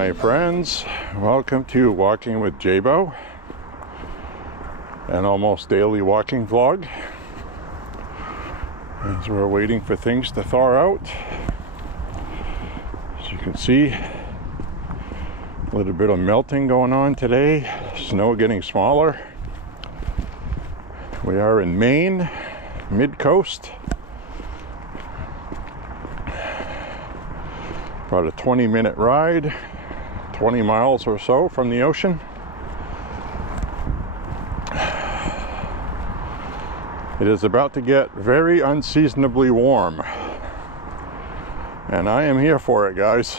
my friends. Welcome to Walking with J.Beau, an almost daily walking vlog. As we're waiting for things to thaw out. As you can see, a little bit of melting going on today. Snow getting smaller. We are in Maine, mid-coast. About a 20-minute ride, 20 miles or so from the ocean. It is about to get very unseasonably warm, and I am here for it, guys.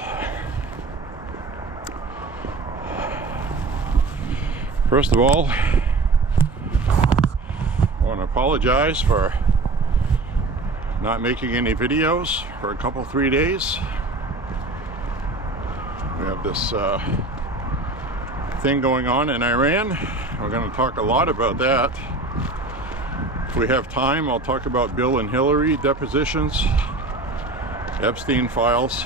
First of all, I want to apologize for not making any videos for a couple, 3 days. We have this thing going on in Iran. We're going to talk a lot about that. If we have time, I'll talk about Bill and Hillary depositions, Epstein files,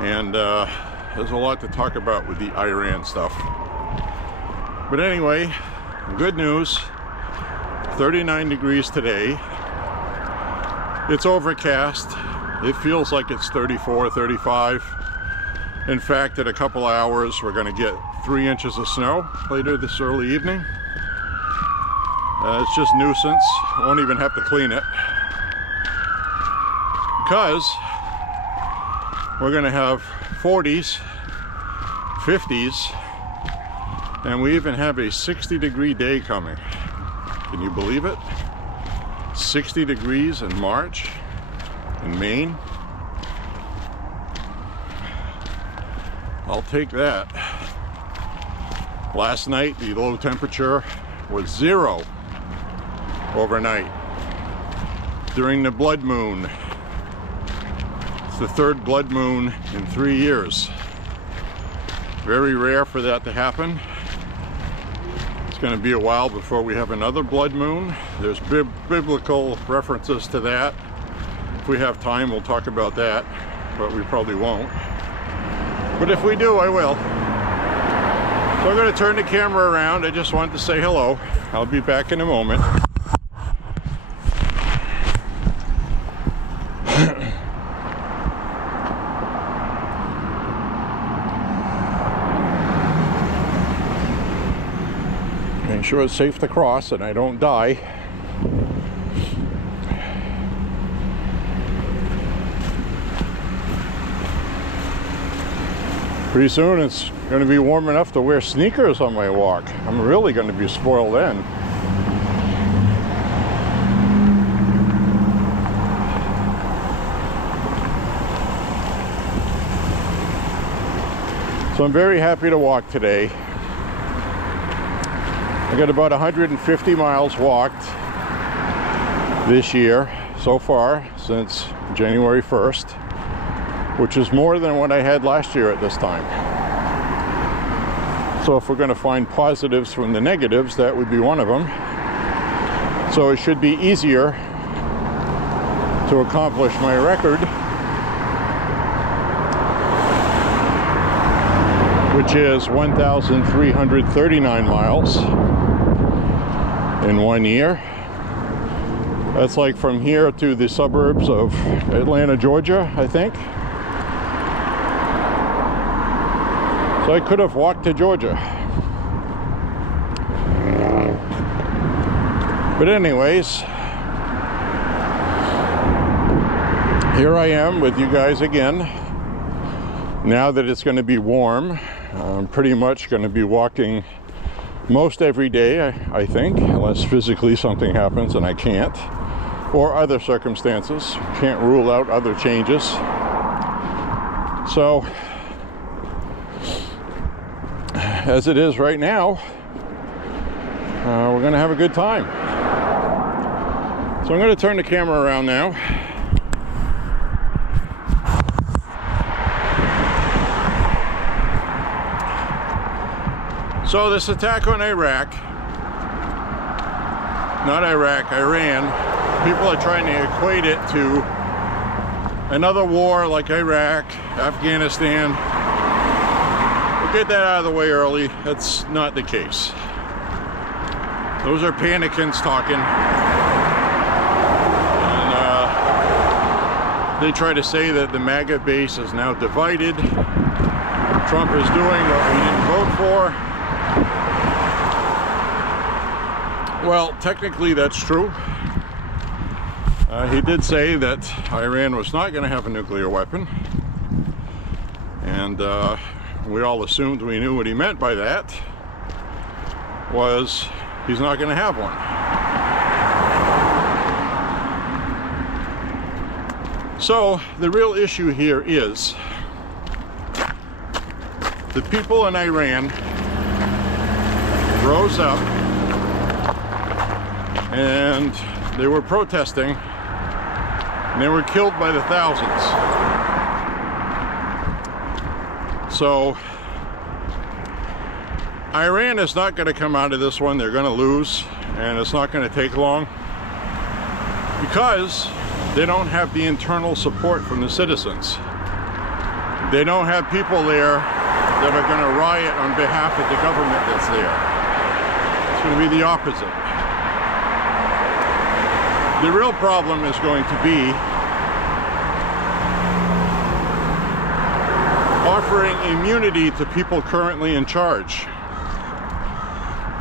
and there's a lot to talk about with the Iran stuff. But anyway, good news, 39 degrees today. It's overcast. It feels like it's 34, 35. In fact, in a couple hours, we're going to get 3 inches of snow later this early evening. It's just nuisance. I won't even have to clean it. Because we're going to have 40s, 50s, and we even have a 60-degree day coming. Can you believe it? 60 degrees in March. In Maine. I'll take that. Last night the low temperature was 0 overnight during the blood moon. It's the 3rd blood moon in 3 years. Very rare for that to happen. It's going to be a while before we have another blood moon. There's biblical references to that. If we have time, we'll talk about that, but we probably won't. But if we do, I will. So I'm going to turn the camera around. I just wanted to say hello. I'll be back in a moment. Make sure it's safe to cross and I don't die. Pretty soon it's going to be warm enough to wear sneakers on my walk. I'm really going to be spoiled then. So I'm very happy to walk today. I got about 150 miles walked this year so far since January 1st. Which is more than what I had last year at this time. So if we're going to find positives from the negatives, that would be one of them. So it should be easier to accomplish my record, which is 1,339 miles in 1 year. That's like from here to the suburbs of Atlanta, Georgia, I think. So I could have walked to Georgia. But anyways, here I am with you guys again. Now that it's going to be warm, I'm pretty much going to be walking most every day, I think, unless physically something happens and I can't, or other circumstances. Can't rule out other changes. So as it is right now, we're going to have a good time. So I'm going to turn the camera around now. So this attack on Iran, people are trying to equate it to another war like Iraq, Afghanistan. We'll get that out of the way early. That's not the case. Those are panicants talking. And they try to say that the MAGA base is now divided. Trump is doing what we didn't vote for. Well, technically that's true. He did say that Iran was not going to have a nuclear weapon. And we all assumed we knew what he meant by that was he's not going to have one. So the real issue here is the people in Iran rose up and they were protesting and they were killed by the thousands. So Iran is not going to come out of this one. They're going to lose, and it's not going to take long because they don't have the internal support from the citizens. They don't have people there that are going to riot on behalf of the government that's there. It's going to be the opposite. The real problem is going to be offering immunity to people currently in charge.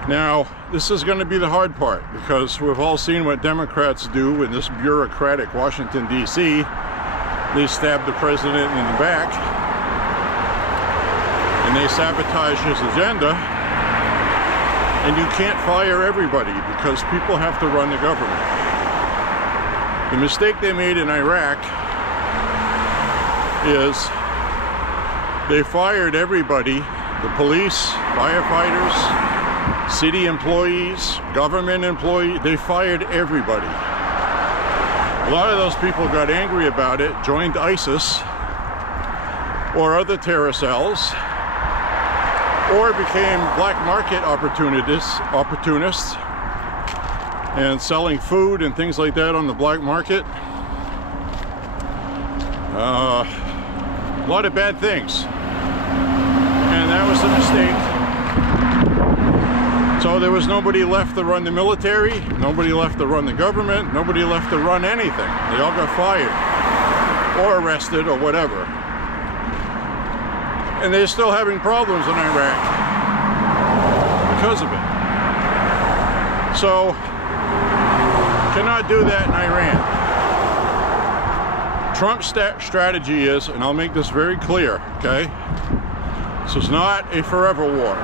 Now, this is going to be the hard part because we've all seen what Democrats do in this bureaucratic Washington, D.C. They stab the president in the back and they sabotage his agenda, and you can't fire everybody because people have to run the government. The mistake they made in Iraq is they fired everybody, the police, firefighters, city employees, government employees. They fired everybody. A lot of those people got angry about it, joined ISIS or other terror cells, or became black market opportunists and selling food and things like that on the black market. A lot of bad things. And that was a mistake. So there was nobody left to run the military, nobody left to run the government, nobody left to run anything. They all got fired or arrested or whatever. And they're still having problems in Iraq because of it. So, cannot do that in Iran. Trump's strategy is, and I'll make this very clear, okay? This is not a forever war.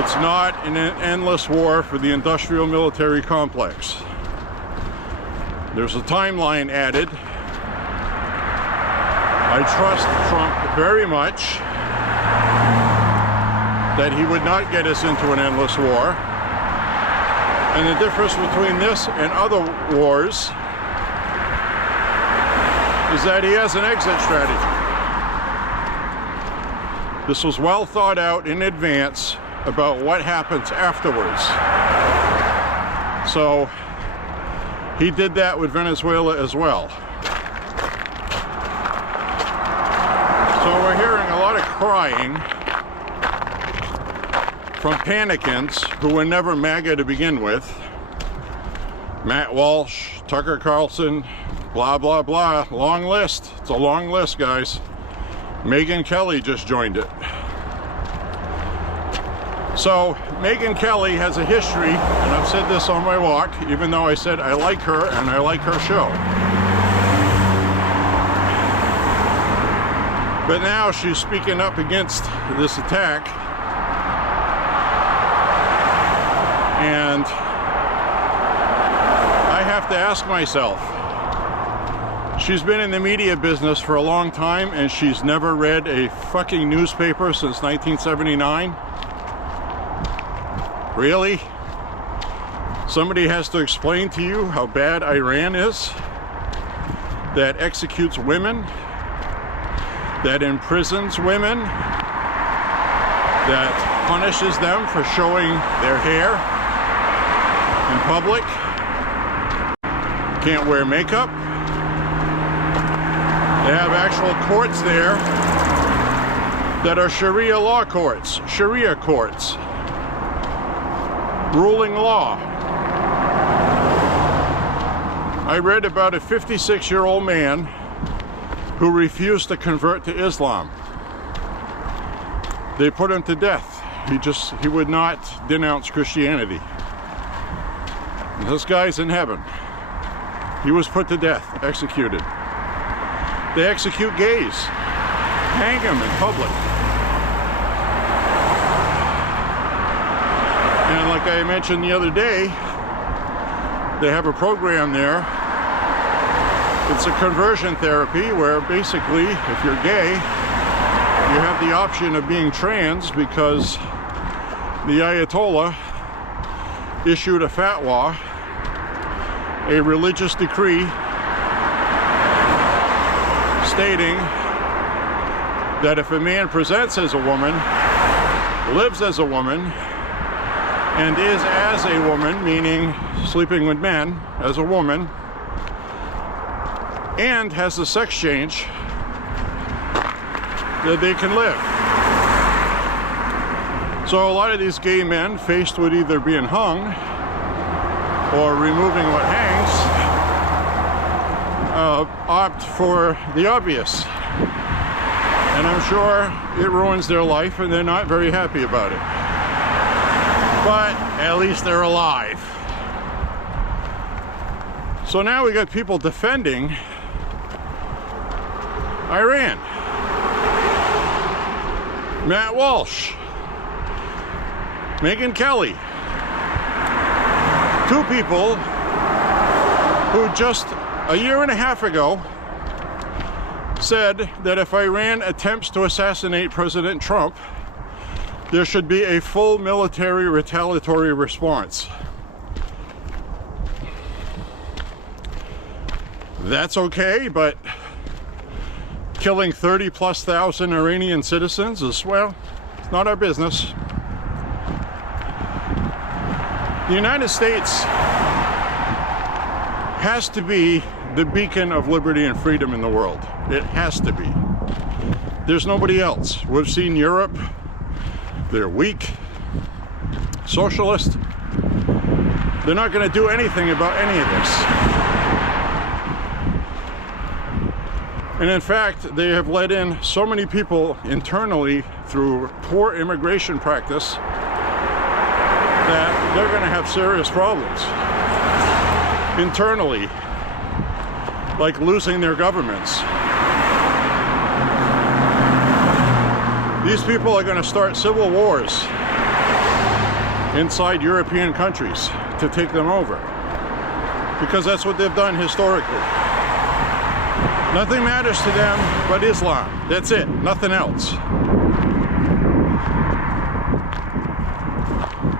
It's not an endless war for the industrial military complex. There's a timeline added. I trust Trump very much that he would not get us into an endless war. And the difference between this and other wars is that he has an exit strategy. This was well thought out in advance about what happens afterwards. So he did that with Venezuela as well. So we're hearing a lot of crying from panicants who were never MAGA to begin with. Matt Walsh, Tucker Carlson, blah, blah, blah. Long list. It's a long list, guys. Megyn Kelly just joined it. So Megyn Kelly has a history, and I've said this on my walk, even though I said I like her and I like her show. But now she's speaking up against this attack. And I have to ask myself, she's been in the media business for a long time and she's never read a fucking newspaper since 1979? Really? Somebody has to explain to you how bad Iran is? That executes women? That imprisons women? That punishes them for showing their hair in public? Can't wear makeup? They have actual courts there that are Sharia law courts, Sharia courts, ruling law. I read about a 56-year-old man who refused to convert to Islam. They put him to death. He would not denounce Christianity. And this guy's in heaven. He was put to death, executed. They execute gays, hang them in public. And like I mentioned the other day, they have a program there. It's a conversion therapy where basically, if you're gay, you have the option of being trans because the Ayatollah issued a fatwa, a religious decree stating that if a man presents as a woman, lives as a woman, and is as a woman, meaning sleeping with men as a woman, and has a sex change, that they can live. So a lot of these gay men, faced with either being hung or removing what hangs, opt for the obvious. And I'm sure it ruins their life and they're not very happy about it. But at least they're alive. So now we got people defending Iran. Matt Walsh, Megyn Kelly, two people who just a year and a half ago said that if Iran attempts to assassinate President Trump, there should be a full military retaliatory response. That's okay, but killing 30,000+ Iranian citizens is, well, it's not our business. The United States has to be the beacon of liberty and freedom in the world. It has to be. There's nobody else. We've seen Europe. They're weak, socialist. They're not going to do anything about any of this. And in fact, they have let in so many people internally through poor immigration practice that they're going to have serious problems internally, like losing their governments. These people are going to start civil wars inside European countries to take them over, because that's what they've done historically. Nothing matters to them but Islam. That's it. Nothing else.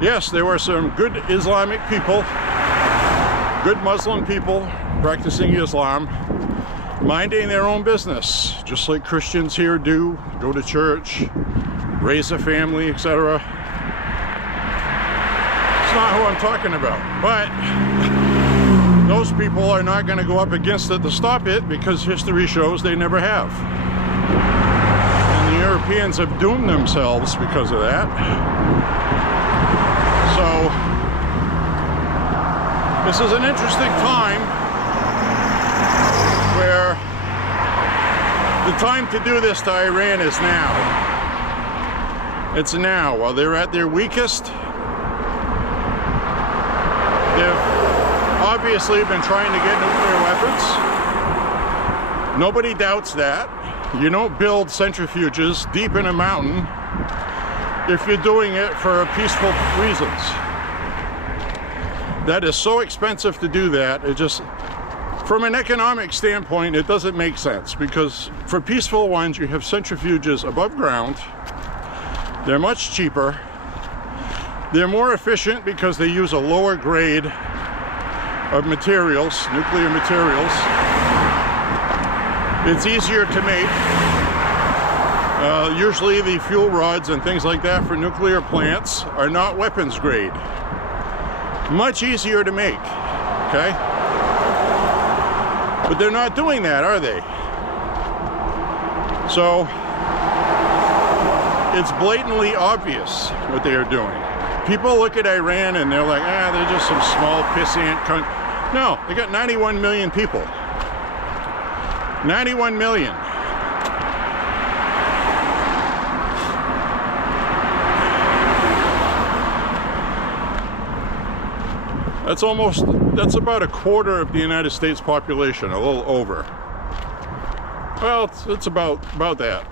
Yes, there were some good Islamic people, good Muslim people practicing Islam, minding their own business, just like Christians here do, go to church, raise a family, etc. It's not who I'm talking about, but those people are not going to go up against it to stop it, because history shows they never have. And the Europeans have doomed themselves because of that. So this is an interesting time where the time to do this to Iran is now. It's now. While they're at their weakest, they've obviously been trying to get nuclear weapons. Nobody doubts that. You don't build centrifuges deep in a mountain if you're doing it for peaceful reasons. That is so expensive to do that. It just, from an economic standpoint, it doesn't make sense, because for peaceful ones, you have centrifuges above ground. They're much cheaper. They're more efficient because they use a lower grade of materials, nuclear materials. It's easier to make. Usually the fuel rods and things like that for nuclear plants are not weapons grade. Much easier to make, okay? But they're not doing that, are they? So it's blatantly obvious what they are doing. People look at Iran and they're like, they're just some small pissant country. No, they got 91 million people. 91 million. That's about a quarter of the United States population, a little over. Well, it's about that.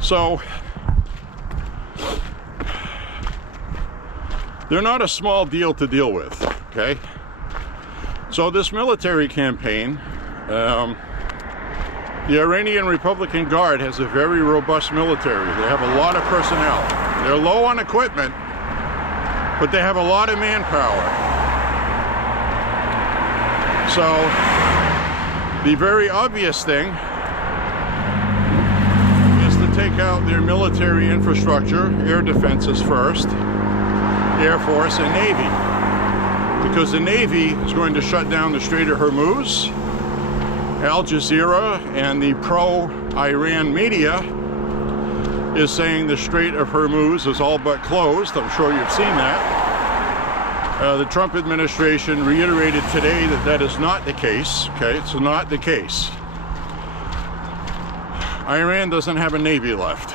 So, they're not a small deal to deal with, okay? So this military campaign, the Iranian Republican Guard has a very robust military. They have a lot of personnel. They're low on equipment, but they have a lot of manpower. So the very obvious thing is to take out their military infrastructure, air defenses first, Air Force and Navy. Because the Navy is going to shut down the Strait of Hormuz. Al Jazeera and the pro-Iran media is saying the Strait of Hormuz is all but closed. I'm sure you've seen that. The Trump administration reiterated today that that is not the case. Okay, it's not the case. Iran doesn't have a navy left.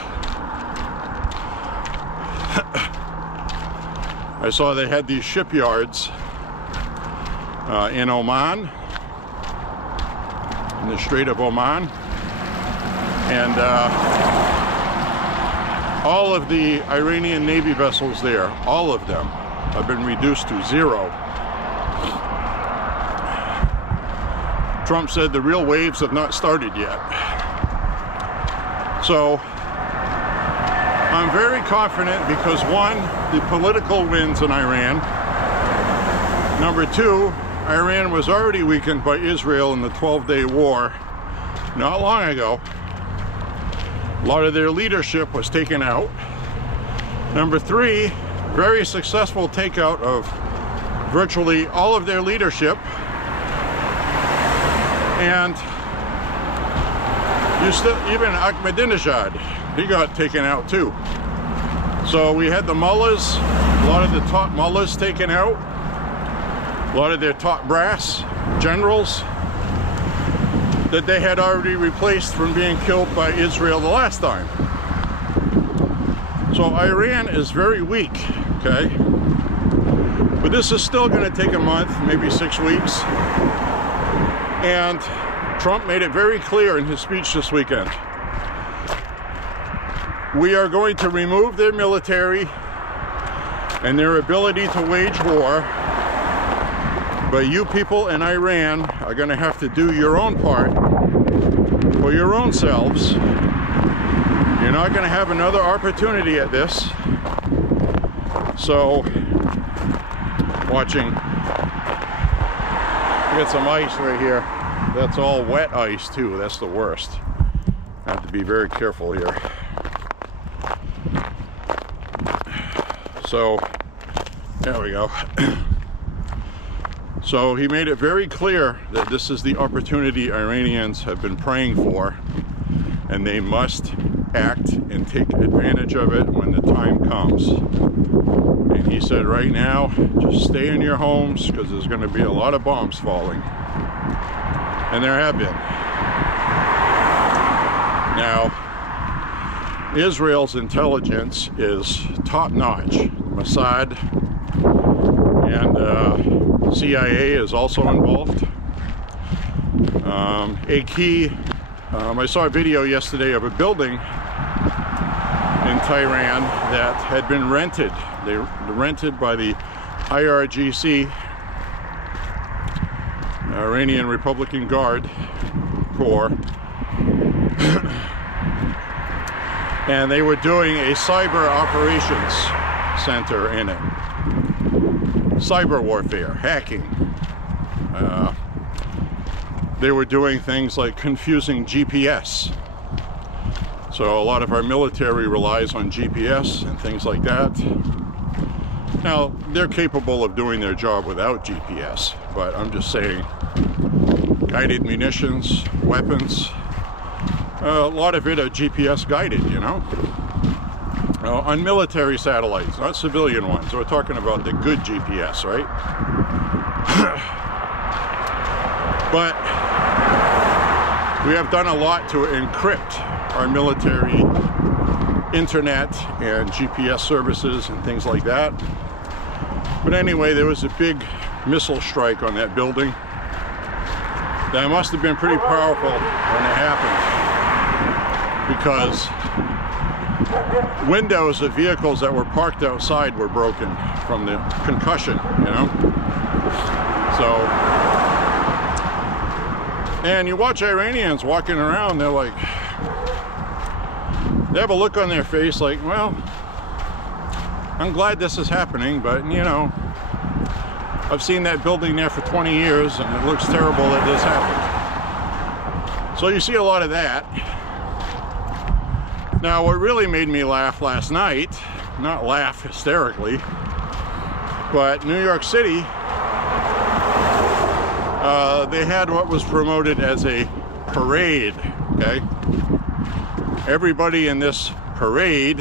I saw they had these shipyards in Oman, in the Strait of Oman, and all of the Iranian Navy vessels there, all of them, have been reduced to zero. Trump said the real waves have not started yet. So I'm very confident because one, the political wins in Iran. Number two, Iran was already weakened by Israel in the 12-day war not long ago. A lot of their leadership was taken out. Number three, very successful takeout of virtually all of their leadership. And even Ahmadinejad, he got taken out too. So we had the mullahs, a lot of the top mullahs taken out, a lot of their top brass, generals, that they had already replaced from being killed by Israel the last time. So Iran is very weak, okay? But this is still going to take a month, maybe 6 weeks. And Trump made it very clear in his speech this weekend. We are going to remove their military and their ability to wage war. But you people in Iran are going to have to do your own part for your own selves. You're not going to have another opportunity at this. So, watching. We got some ice right here. That's all wet ice too. That's the worst. I have to be very careful here. So, there we go. So he made it very clear that this is the opportunity Iranians have been praying for, and they must act and take advantage of it when the time comes. And he said right now, just stay in your homes because there's going to be a lot of bombs falling. And there have been. Now, Israel's intelligence is top-notch. Mossad and CIA is also involved. I saw a video yesterday of a building in Tehran that had been rented. They were rented by the IRGC, Iranian Republican Guard Corps, and they were doing a cyber operations center in it. Cyber warfare, hacking. They were doing things like confusing GPS. So a lot of our military relies on GPS and things like that. Now, they're capable of doing their job without GPS, but I'm just saying, guided munitions, weapons, A lot of it are GPS guided, you know, on military satellites, not civilian ones. We're talking about the good GPS, right? But we have done a lot to encrypt our military internet and GPS services and things like that. But anyway, there was a big missile strike on that building. That must have been pretty powerful when it happened, because windows of vehicles that were parked outside were broken from the concussion, you know? So, and you watch Iranians walking around, they're like, they have a look on their face like, well, I'm glad this is happening, but you know, I've seen that building there for 20 years and it looks terrible that this happened. So you see a lot of that. Now, what really made me laugh last night, not laugh hysterically, but New York City, they had what was promoted as a parade, okay? Everybody in this parade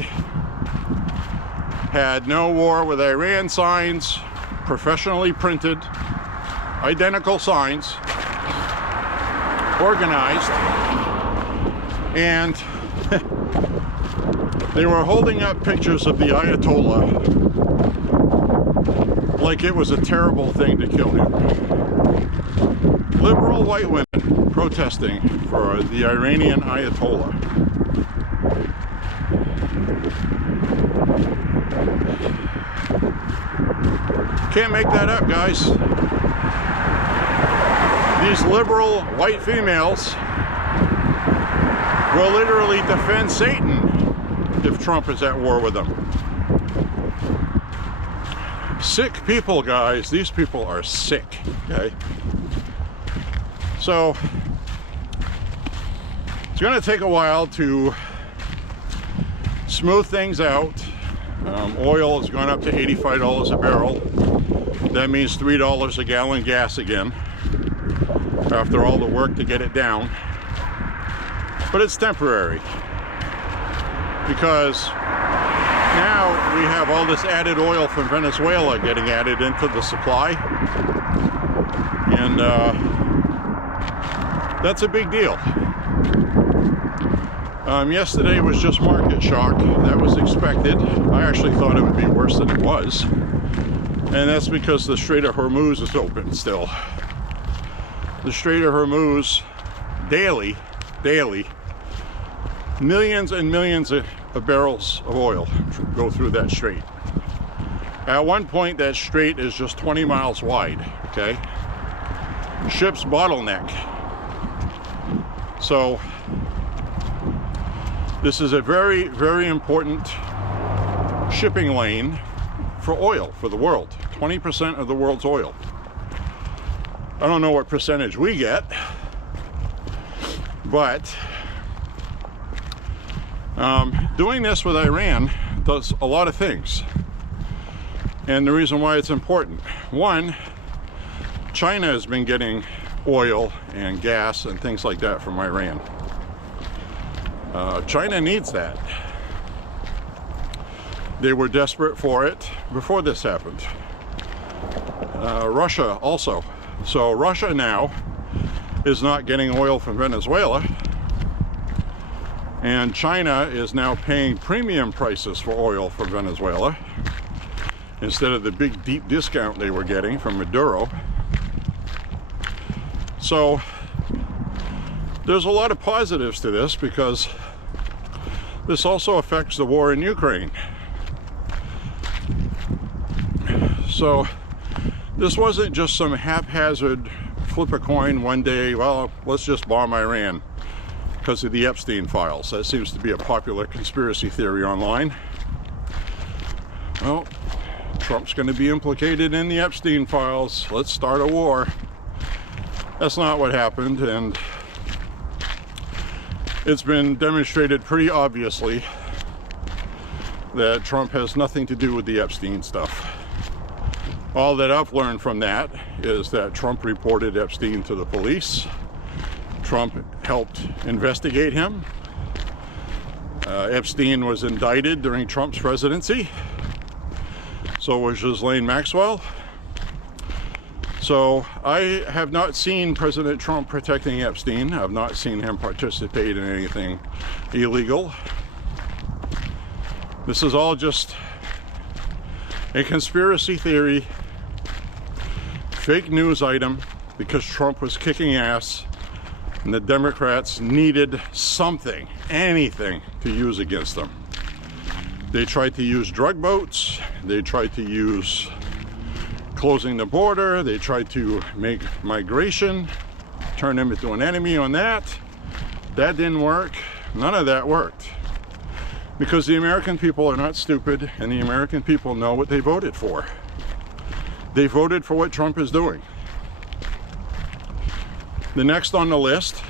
had "No War with Iran" signs, professionally printed, identical signs, organized, and they were holding up pictures of the Ayatollah like it was a terrible thing to kill him. Liberal white women protesting for the Iranian Ayatollah. Can't make that up, guys. These liberal white females will literally defend Satan if Trump is at war with them. Sick people, guys. These people are sick, okay? So, it's going to take a while to smooth things out. Oil has gone up to $85 a barrel. That means $3 a gallon gas again, after all the work to get it down. But it's temporary, because now we have all this added oil from Venezuela getting added into the supply, and that's a big deal. Yesterday was just market shock. That was expected. I actually thought it would be worse than it was, and that's because the Strait of Hormuz is open still. The Strait of Hormuz, daily, millions and millions of barrels of oil go through that strait. At one point, that strait is just 20 miles wide, okay? Ships bottleneck. So, this is a very, very important shipping lane for oil for the world. 20% of the world's oil. I don't know what percentage we get, but doing this with Iran does a lot of things. And the reason why it's important: one, China has been getting oil and gas and things like that from Iran. China needs that. They were desperate for it before this happened. Russia also. So Russia now is not getting oil from Venezuela, and China is now paying premium prices for oil from Venezuela instead of the big deep discount they were getting from Maduro. So there's a lot of positives to this, because this also affects the war in Ukraine. So this wasn't just some haphazard flip a coin one day, well, let's just bomb Iran because of the Epstein files. That seems to be a popular conspiracy theory online. Well, Trump's going to be implicated in the Epstein files. Let's start a war. That's not what happened, and it's been demonstrated pretty obviously that Trump has nothing to do with the Epstein stuff. All that I've learned from that is that Trump reported Epstein to the police. Trump helped investigate him. Epstein was indicted during Trump's presidency. So was Ghislaine Maxwell. So I have not seen President Trump protecting Epstein. I've not seen him participate in anything illegal. This is all just a conspiracy theory, fake news item, because Trump was kicking ass and the Democrats needed something, anything to use against them. They tried to use drug boats, they tried to use closing the border, they tried to make migration, turn him into an enemy on that. That didn't work. None of that worked. Because the American people are not stupid, and the American people know what they voted for. They voted for what Trump is doing. The next on the list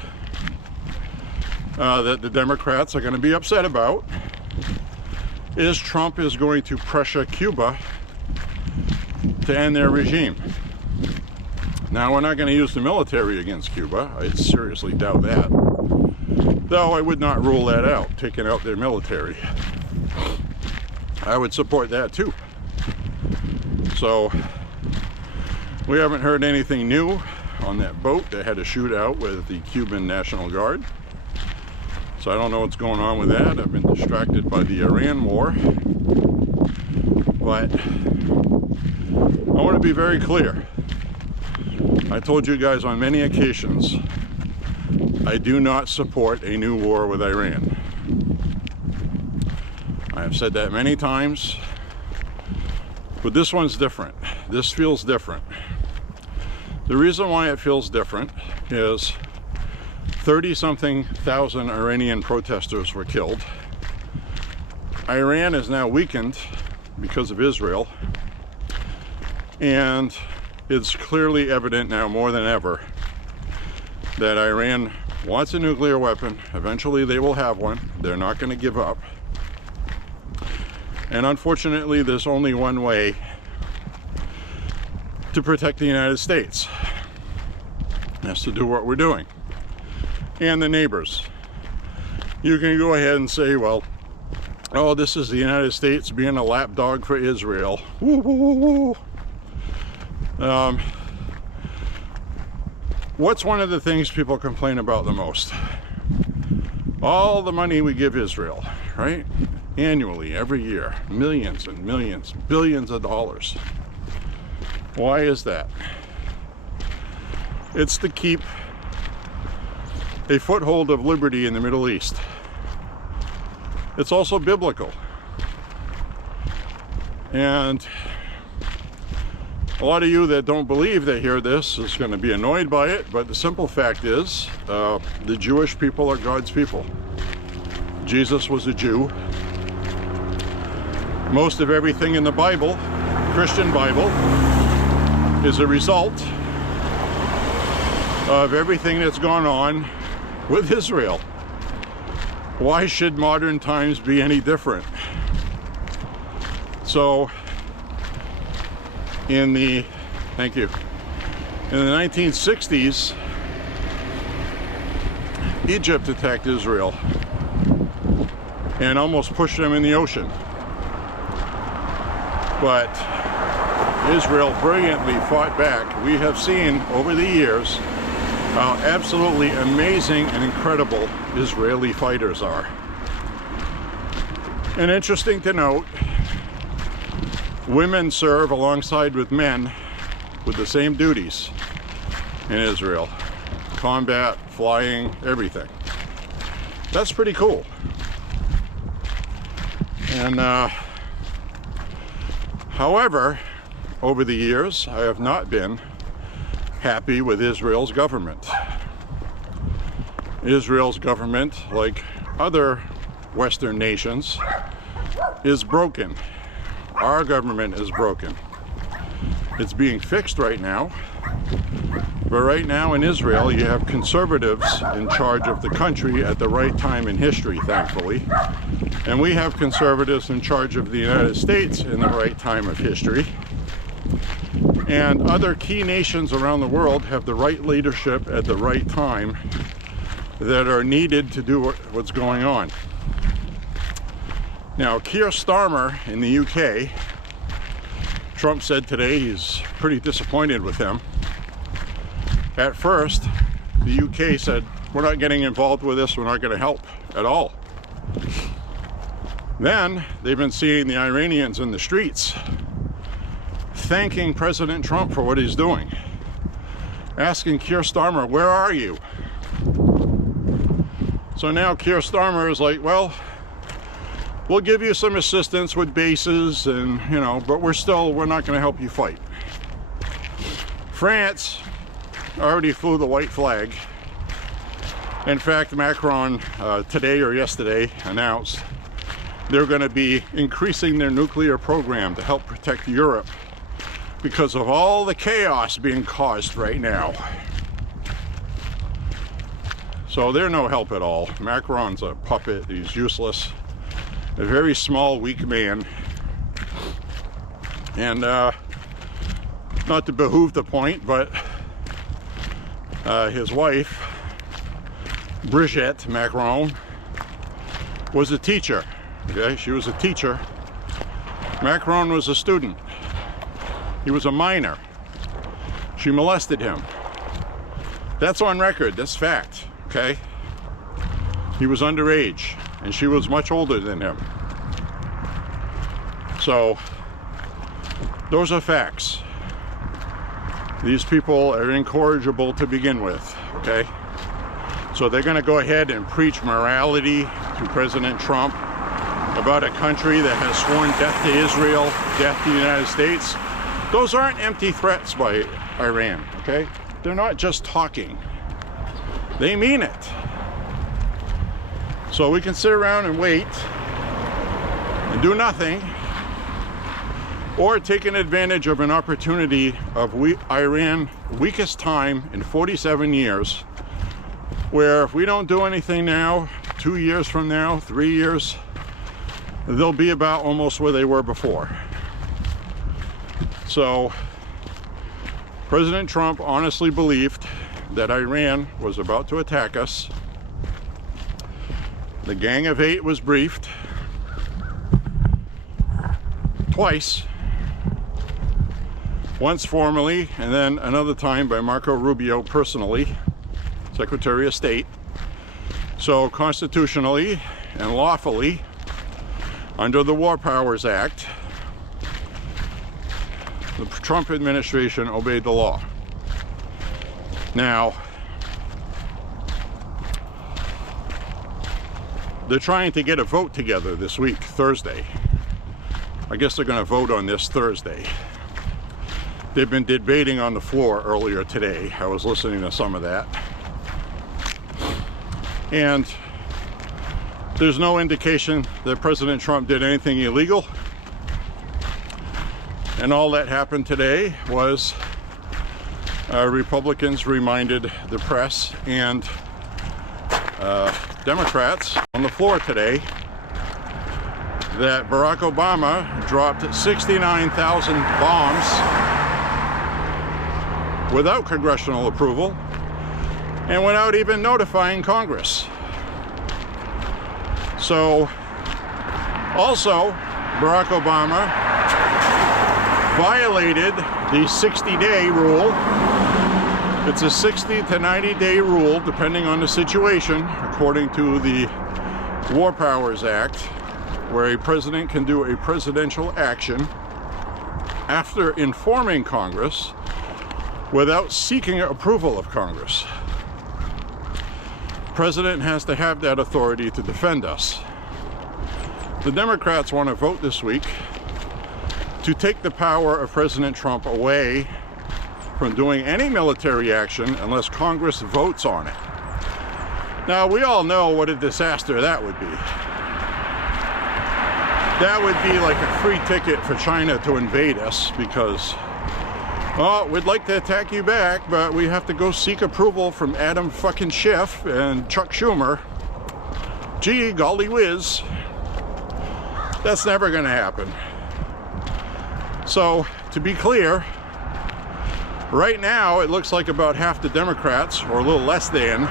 that the Democrats are going to be upset about is Trump is going to pressure Cuba to end their regime. Now, we're not going to use the military against Cuba. I seriously doubt that. Though I would not rule that out, taking out their military. I would support that too. So, we haven't heard anything new on that boat that had a shootout with the Cuban National Guard. So I don't know what's going on with that. I've been distracted by the Iran war. But I want to be very clear. I told you guys on many occasions, I do not support a new war with Iran. I have said that many times, but this one's different. This feels different. The reason why it feels different is 30-something thousand Iranian protesters were killed. Iran is now weakened because of Israel, and it's clearly evident now more than ever that Iran wants a nuclear weapon. Eventually they will have one. They're not going to give up. And unfortunately, there's only one way to protect the United States. That's to do what we're doing. And the neighbors. You can go ahead and say, well, oh, this is the United States being a lapdog for Israel. Woo, woo, woo, woo. What's one of the things people complain about the most? All the money we give Israel, right? Annually, every year, millions and millions, billions of dollars. Why is that? It's to keep a foothold of liberty in the Middle East. It's also biblical. And a lot of you that don't believe that hear this is going to be annoyed by it, but the simple fact is, the Jewish people are God's people. Jesus was a Jew. Most of everything in the Bible, Christian Bible, is a result of everything that's gone on with Israel. Why should modern times be any different? So, in the 1960s, Egypt attacked Israel and almost pushed them in the ocean. But Israel brilliantly fought back. We have seen over the years how absolutely amazing and incredible Israeli fighters are. And interesting to note, women serve alongside with men with the same duties in Israel. Combat, flying, everything. That's pretty cool. And however, over the years, I have not been happy with Israel's government. Israel's government, like other Western nations, is broken. Our government is broken. It's being fixed right now. But right now in Israel, you have conservatives in charge of the country at the right time in history, thankfully. And we have conservatives in charge of the United States in the right time of history. And other key nations around the world have the right leadership at the right time that are needed to do what's going on. Now, Keir Starmer in the UK, Trump said today he's pretty disappointed with him. At first, the UK said, we're not getting involved with this, we're not going to help at all. Then, they've been seeing the Iranians in the streets thanking President Trump for what he's doing. Asking Keir Starmer, where are you? So now Keir Starmer is like, well, we'll give you some assistance with bases and, you know, but we're not going to help you fight. France already flew the white flag. In fact, Macron today or yesterday announced they're going to be increasing their nuclear program to help protect Europe because of all the chaos being caused right now. So they're no help at all. Macron's a puppet, he's useless. A very small, weak man. And not to behoove the point, but his wife, Brigitte Macron, was a teacher. Okay, she was a teacher. Macron was a student. He was a minor. She molested him. That's on record, that's fact, okay? He was underage, and she was much older than him. So, those are facts. These people are incorrigible to begin with, okay? So they're going to go ahead and preach morality to President Trump about a country that has sworn death to Israel, death to the United States. Those aren't empty threats by Iran, okay? They're not just talking. They mean it. So we can sit around and wait and do nothing, or taking advantage of an opportunity of Iran's weakest time in 47 years, where if we don't do anything now, 2 years from now, 3 years, they'll be about almost where they were before. So President Trump honestly believed that Iran was about to attack us. The Gang of Eight was briefed twice. Once formally, and then another time by Marco Rubio personally, Secretary of State. So constitutionally and lawfully, under the War Powers Act, the Trump administration obeyed the law. Now, they're trying to get a vote together this week, Thursday. I guess they're going to vote on this Thursday. They've been debating on the floor earlier today. I was listening to some of that. And there's no indication that President Trump did anything illegal. And all that happened today was Republicans reminded the press and Democrats on the floor today that Barack Obama dropped 69,000 bombs without congressional approval and without even notifying Congress. So, also, Barack Obama violated the 60-day rule. It's a 60 to 90-day rule, depending on the situation, according to the War Powers Act, where a president can do a presidential action after informing Congress without seeking approval of Congress. The president has to have that authority to defend us. The Democrats want to vote this week to take the power of President Trump away from doing any military action unless Congress votes on it. Now, we all know what a disaster that would be. That would be like a free ticket for China to invade us because, oh, we'd like to attack you back, but we have to go seek approval from Adam fucking Schiff and Chuck Schumer. Gee, golly whiz. That's never going to happen. So, to be clear, right now it looks like about half the Democrats, or a little less than,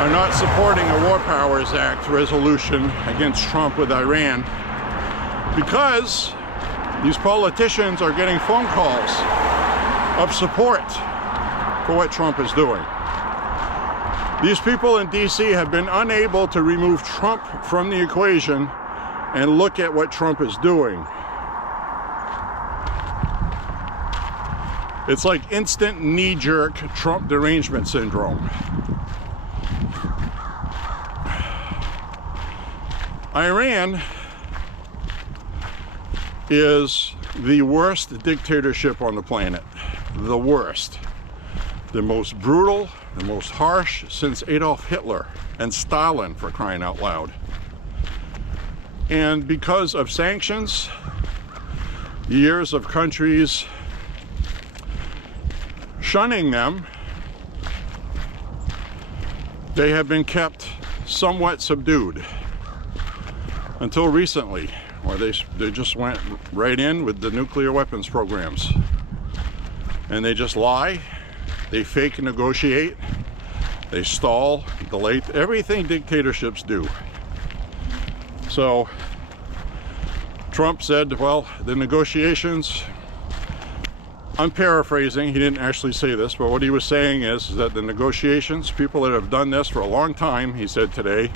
are not supporting a War Powers Act resolution against Trump with Iran because these politicians are getting phone calls of support for what Trump is doing. These people in DC have been unable to remove Trump from the equation and look at what Trump is doing. It's like instant knee-jerk Trump derangement syndrome. Iran is the worst dictatorship on the planet. The worst. The most brutal, the most harsh since Adolf Hitler and Stalin, for crying out loud. And because of sanctions, years of countries shunning them, they have been kept somewhat subdued until recently, where they just went right in with the nuclear weapons programs. And they just lie, they fake negotiate, they stall, delay, everything dictatorships do. So Trump said, well, the negotiations, I'm paraphrasing, he didn't actually say this, but what he was saying is that the negotiations, people that have done this for a long time, he said today,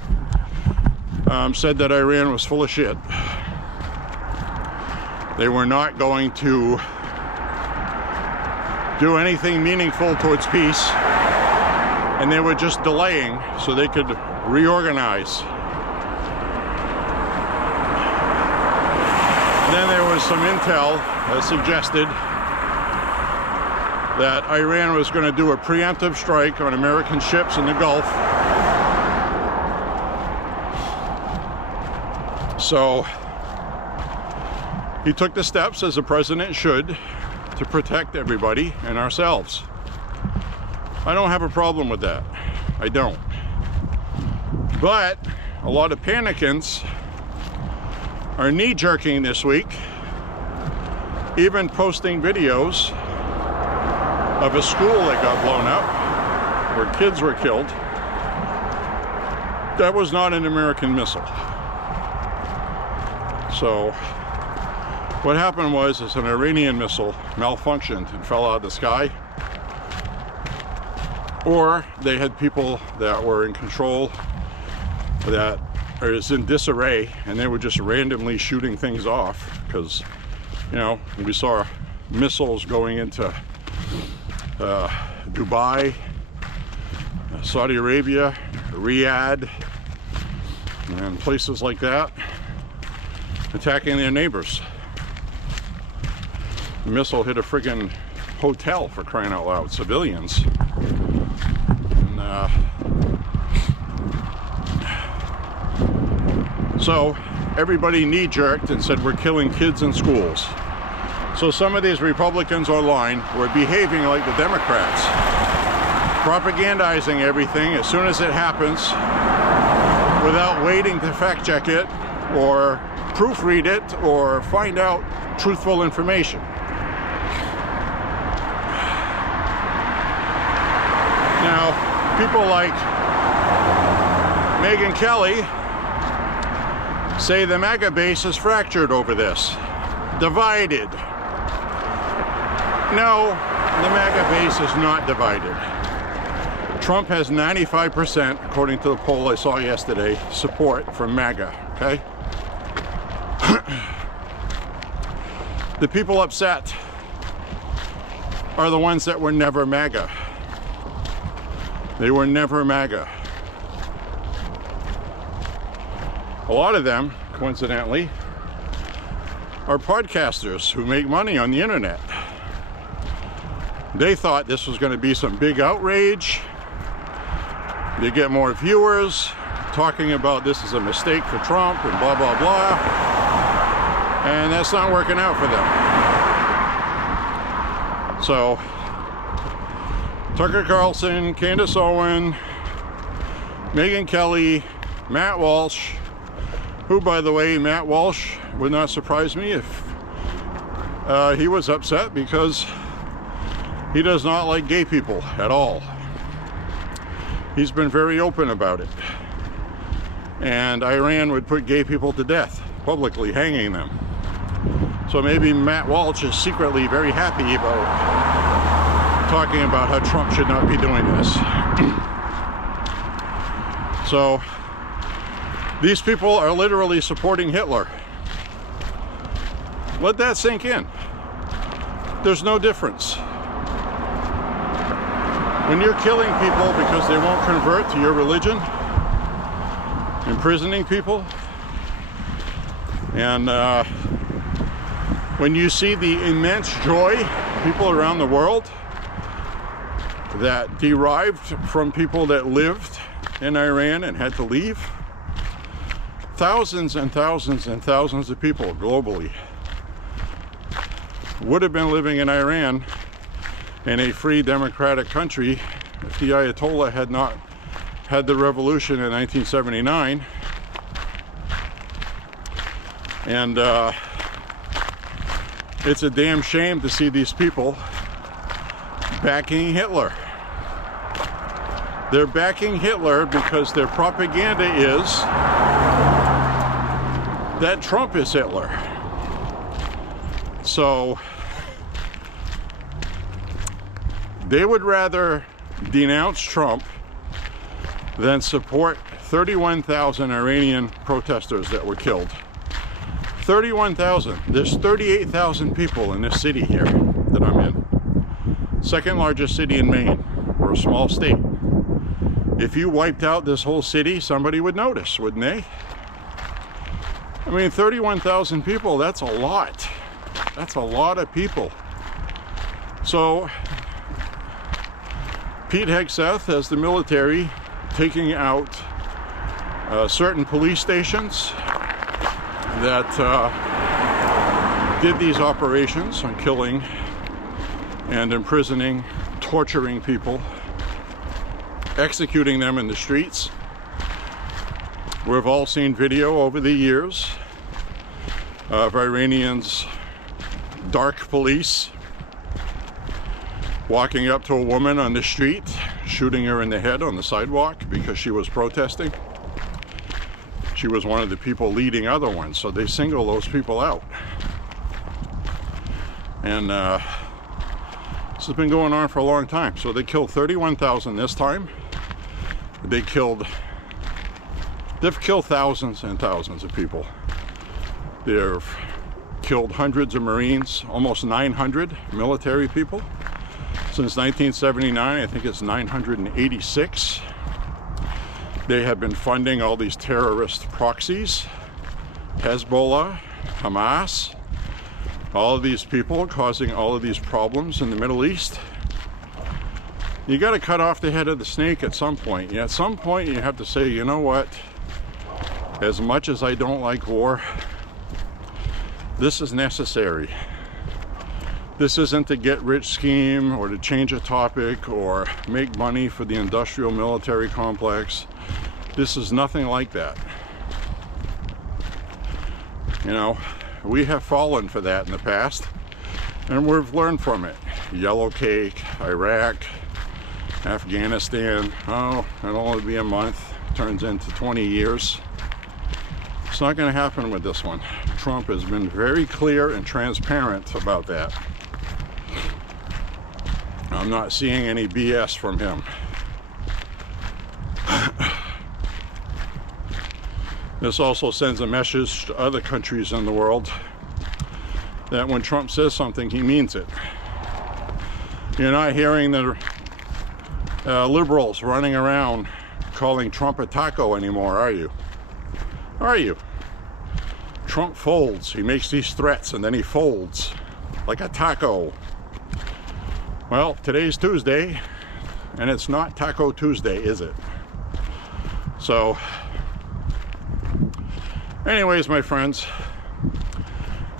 said that Iran was full of shit. They were not going to do anything meaningful towards peace, and they were just delaying so they could reorganize. And then there was some intel that suggested that Iran was going to do a preemptive strike on American ships in the Gulf. So he took the steps, as a president should, to protect everybody and ourselves. I don't have a problem with that. I don't. But a lot of panicants are knee-jerking this week, even posting videos of a school that got blown up, where kids were killed. That was not an American missile. So what happened was an Iranian missile malfunctioned and fell out of the sky, or they had people that were in control that is in disarray, and they were just randomly shooting things off, because, you know, we saw missiles going into Dubai, Saudi Arabia, Riyadh, and places like that, attacking their neighbors. The missile hit a friggin' hotel, for crying out loud, civilians. And, so everybody knee-jerked and said we're killing kids in schools. So some of these Republicans online were behaving like the Democrats, propagandizing everything as soon as it happens without waiting to fact check it or proofread it or find out truthful information. Now, people like Megyn Kelly say the MAGA base is fractured over this, divided. No, the MAGA base is not divided. Trump has 95%, according to the poll I saw yesterday, support from MAGA, okay? The people upset are the ones that were never MAGA. They were never MAGA. A lot of them, coincidentally, are podcasters who make money on the internet. They thought this was going to be some big outrage. They get more viewers talking about this is a mistake for Trump and blah, blah, blah. And that's not working out for them. So, Tucker Carlson, Candace Owen, Megyn Kelly, Matt Walsh, who, by the way, Matt Walsh would not surprise me if he was upset, because he does not like gay people at all. He's been very open about it. And Iran would put gay people to death, publicly hanging them. So maybe Matt Walsh is secretly very happy about talking about how Trump should not be doing this. So these people are literally supporting Hitler. Let that sink in. There's no difference. When you're killing people because they won't convert to your religion, imprisoning people, and when you see the immense joy people around the world that derived from people that lived in Iran and had to leave, thousands and thousands and thousands of people globally would have been living in Iran, in a free democratic country, if the Ayatollah had not had the revolution in 1979. And it's a damn shame to see these people backing Hitler. They're backing Hitler because their propaganda is that Trump is Hitler. So they would rather denounce Trump than support 31,000 Iranian protesters that were killed. 31,000. There's 38,000 people in this city here that I'm in. Second largest city in Maine. We're a small state. If you wiped out this whole city, somebody would notice, wouldn't they? I mean, 31,000 people, that's a lot. That's a lot of people. So Pete Hegseth has the military taking out certain police stations that did these operations on killing and imprisoning, torturing people, executing them in the streets. We've all seen video over the years of Iranians, dark police, walking up to a woman on the street, shooting her in the head on the sidewalk because she was protesting. She was one of the people leading other ones, so they single those people out. And this has been going on for a long time. So they killed 31,000 this time. They've killed thousands and thousands of people. They've killed hundreds of Marines, almost 900 military people. Since 1979, I think it's 986. They have been funding all these terrorist proxies, Hezbollah, Hamas, all of these people causing all of these problems in the Middle East. You got to cut off the head of the snake at some point. Yeah, at some point you have to say, you know what, as much as I don't like war, this is necessary. This isn't a get-rich scheme or to change a topic or make money for the industrial military complex. This is nothing like that. You know, we have fallen for that in the past, and we've learned from it. Yellow cake, Iraq, Afghanistan. Oh, it'll only be a month. Turns into 20 years. It's not going to happen with this one. Trump has been very clear and transparent about that. I'm not seeing any BS from him. This also sends a message to other countries in the world that when Trump says something, he means it. You're not hearing the liberals running around calling Trump a taco anymore, are you? Are you? Trump folds. He makes these threats and then he folds like a taco. Well, today's Tuesday, and it's not Taco Tuesday, is it? So, anyways, my friends,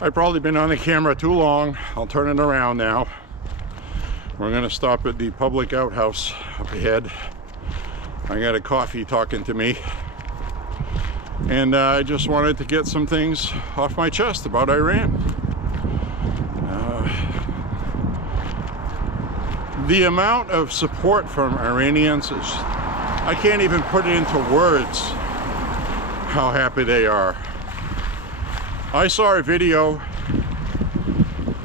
I've probably been on the camera too long. I'll turn it around now. We're going to stop at the public outhouse up ahead. I got a coffee talking to me. And I just wanted to get some things off my chest about Iran. The amount of support from Iranians is I can't even put it into words how happy they are. I saw a video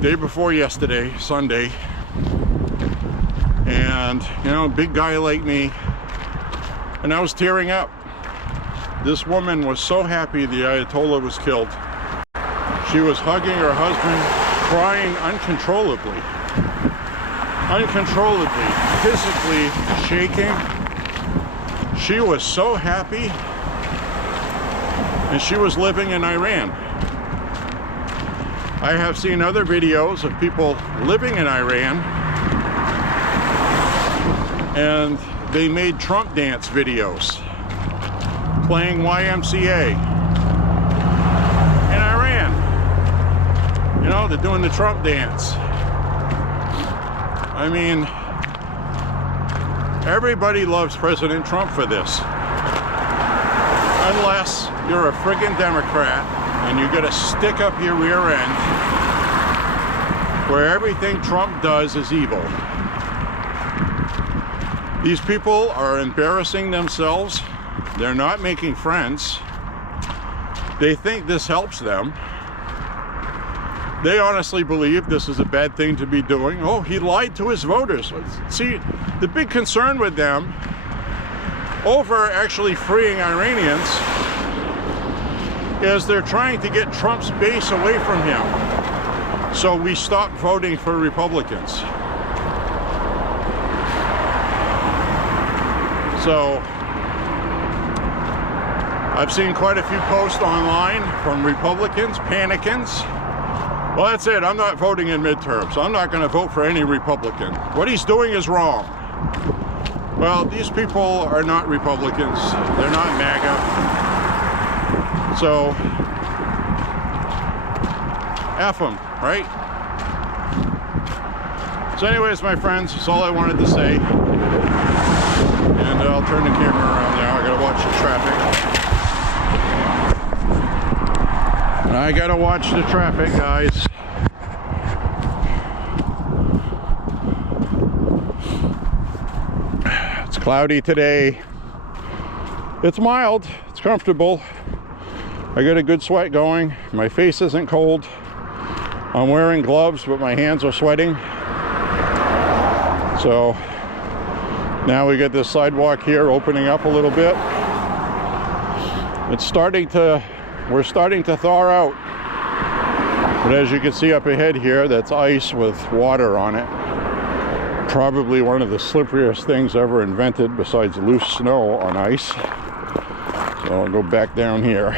day before yesterday, Sunday, and you know, big guy like me, and I was tearing up. This woman was so happy the Ayatollah was killed. She was hugging her husband, crying uncontrollably, physically shaking. She was so happy, and she was living in Iran. I have seen other videos of people living in Iran, and they made Trump dance videos, playing YMCA in Iran. You know, they're doing the Trump dance. I mean, everybody loves President Trump for this. Unless you're a friggin' Democrat and you gotta stick up your rear end where everything Trump does is evil. These people are embarrassing themselves. They're not making friends. They think this helps them. They honestly believe this is a bad thing to be doing. Oh, he lied to his voters. See, the big concern with them over actually freeing Iranians is they're trying to get Trump's base away from him. So we stop voting for Republicans. So I've seen quite a few posts online from Republicans, panicking. Well, that's it. I'm not voting in midterms. I'm not going to vote for any Republican. What he's doing is wrong. Well, these people are not Republicans. They're not MAGA. So, F them, right? So anyways, my friends, that's all I wanted to say. And I'll turn the camera around now. I gotta watch the traffic. I gotta watch the traffic, guys. It's cloudy today. It's mild. It's comfortable. I got a good sweat going. My face isn't cold. I'm wearing gloves, but my hands are sweating. So now we get this sidewalk here opening up a little bit. It's starting to, we're starting to thaw out. But as you can see up ahead here, that's ice with water on it. Probably one of the slipperiest things ever invented besides loose snow on ice. So I'll go back down here.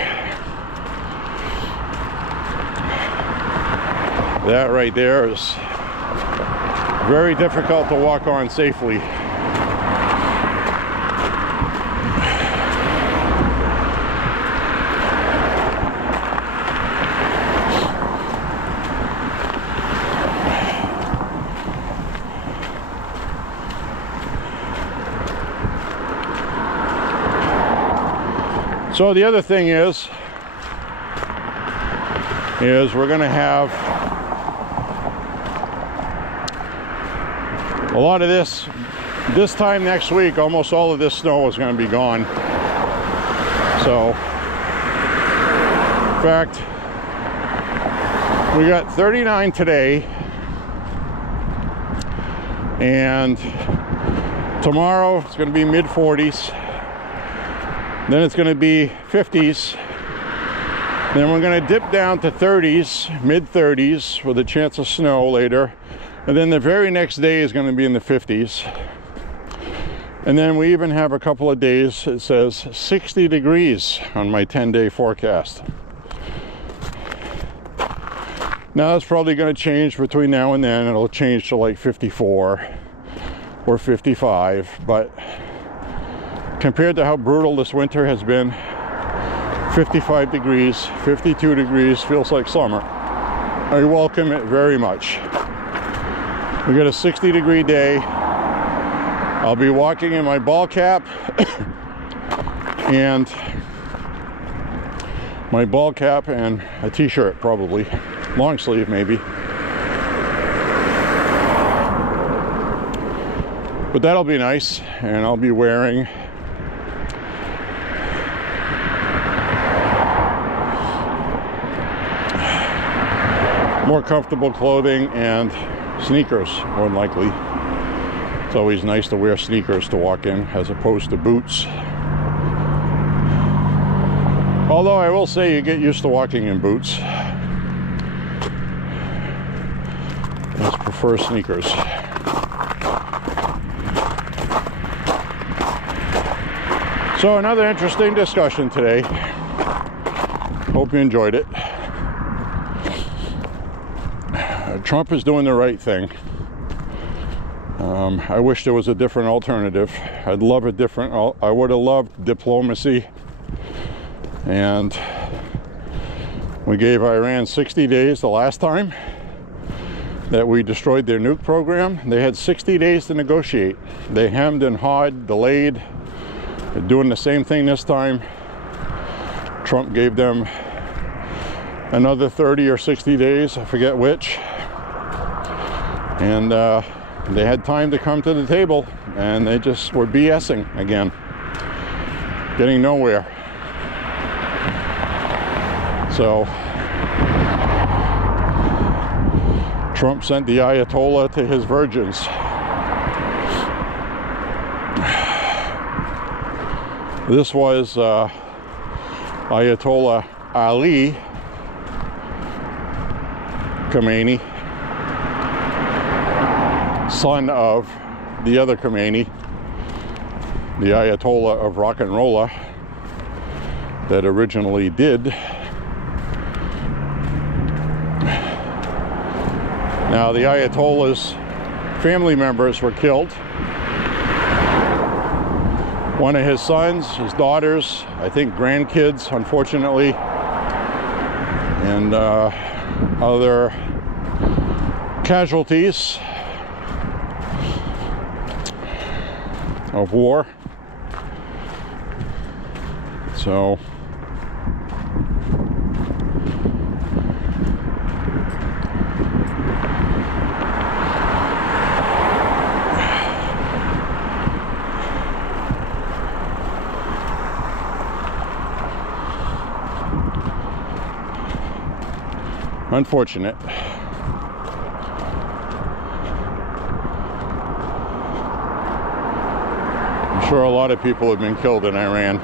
That right there is very difficult to walk on safely. So the other thing is we're going to have a lot of this time next week. Almost all of this snow is going to be gone. So, in fact, we got 39 today, and tomorrow it's going to be mid-40s. Then it's going to be 50s. Then we're going to dip down to 30s, mid-30s, with a chance of snow later. And then the very next day is going to be in the 50s. And then we even have a couple of days, it says 60 degrees on my 10-day forecast. Now that's probably going to change between now and then. It'll change to like 54 or 55. But compared to how brutal this winter has been, 55 degrees, 52 degrees feels like summer. I welcome it very much. We got a 60-degree day. I'll be walking in my ball cap and a t-shirt, probably long sleeve maybe. But that'll be nice, and I'll be wearing more comfortable clothing and sneakers, more than likely. It's always nice to wear sneakers to walk in as opposed to boots. Although I will say you get used to walking in boots. I just prefer sneakers. So another interesting discussion today. Hope you enjoyed it. Trump is doing the right thing. I wish there was a different alternative. I'd love a different, I would have loved diplomacy. And we gave Iran 60 days the last time that we destroyed their nuke program. They had 60 days to negotiate. They hemmed and hawed, delayed. They're doing the same thing this time. Trump gave them another 30 or 60 days, I forget which. And they had time to come to the table, and they just were BSing again, getting nowhere. So Trump sent the Ayatollah to his virgins. This was Ayatollah Ali Khamenei, son of the other Khamenei, the Ayatollah of rock and rolla that originally did. Now the Ayatollah's family members were killed. One of his sons, his daughters, I think grandkids, unfortunately, and other casualties of war. So unfortunate. I'm sure a lot of people have been killed in Iran.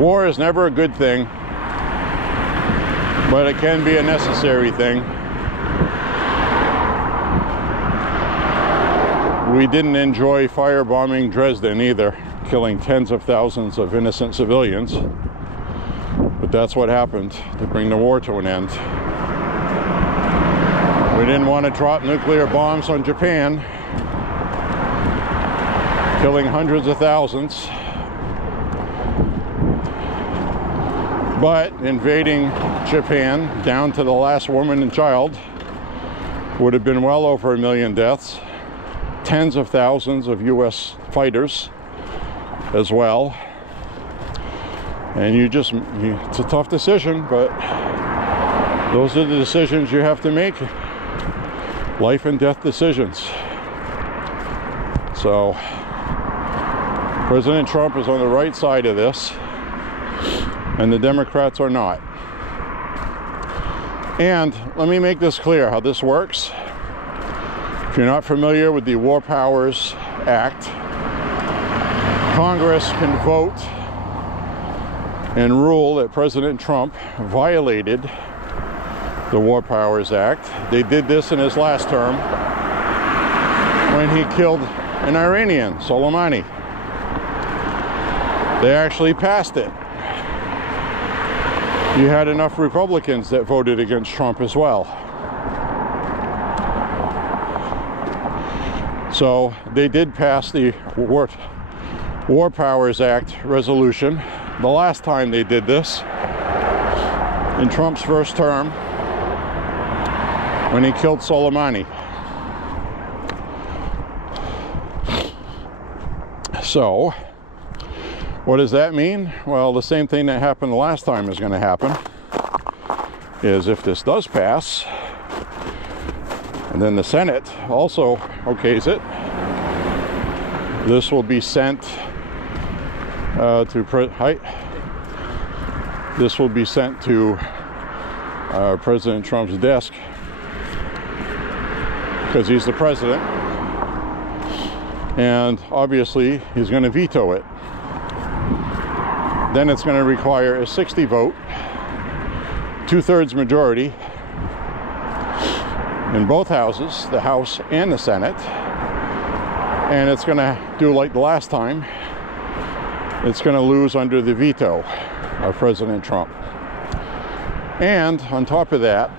War is never a good thing, but it can be a necessary thing. We didn't enjoy firebombing Dresden either, killing tens of thousands of innocent civilians. But that's what happened to bring the war to an end. We didn't want to drop nuclear bombs on Japan, killing hundreds of thousands. But invading Japan down to the last woman and child would have been well over 1 million deaths. Tens of thousands of US fighters as well. And it's a tough decision, but those are the decisions you have to make. Life and death decisions. So President Trump is on the right side of this, and the Democrats are not. And let me make this clear how this works. If you're not familiar with the War Powers Act, Congress can vote and rule that President Trump violated the War Powers Act. They did this in his last term when he killed an Iranian, Soleimani. They actually passed it. You had enough Republicans that voted against Trump as well. So they did pass the War Powers Act resolution the last time they did this, in Trump's first term, when he killed Soleimani. So what does that mean? Well, the same thing that happened the last time is going to happen. Is if this does pass, and then the Senate also okays it, this will be sent This will be sent to President Trump's desk because he's the president, and obviously he's going to veto it. Then it's going to require a 60 vote, 2/3 majority in both houses, the House and the Senate, and it's going to do like the last time. It's going to lose under the veto of President Trump. And on top of that,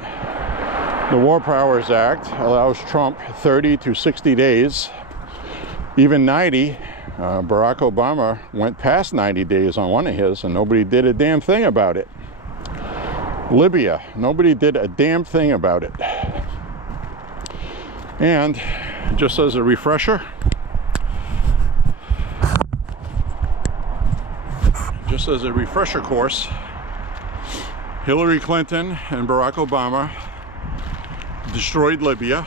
the War Powers Act allows Trump 30 to 60 days, even 90. Barack Obama went past 90 days on one of his, and nobody did a damn thing about it. Libya, nobody did a damn thing about it. And just as a refresher, course, Hillary Clinton and Barack Obama destroyed Libya,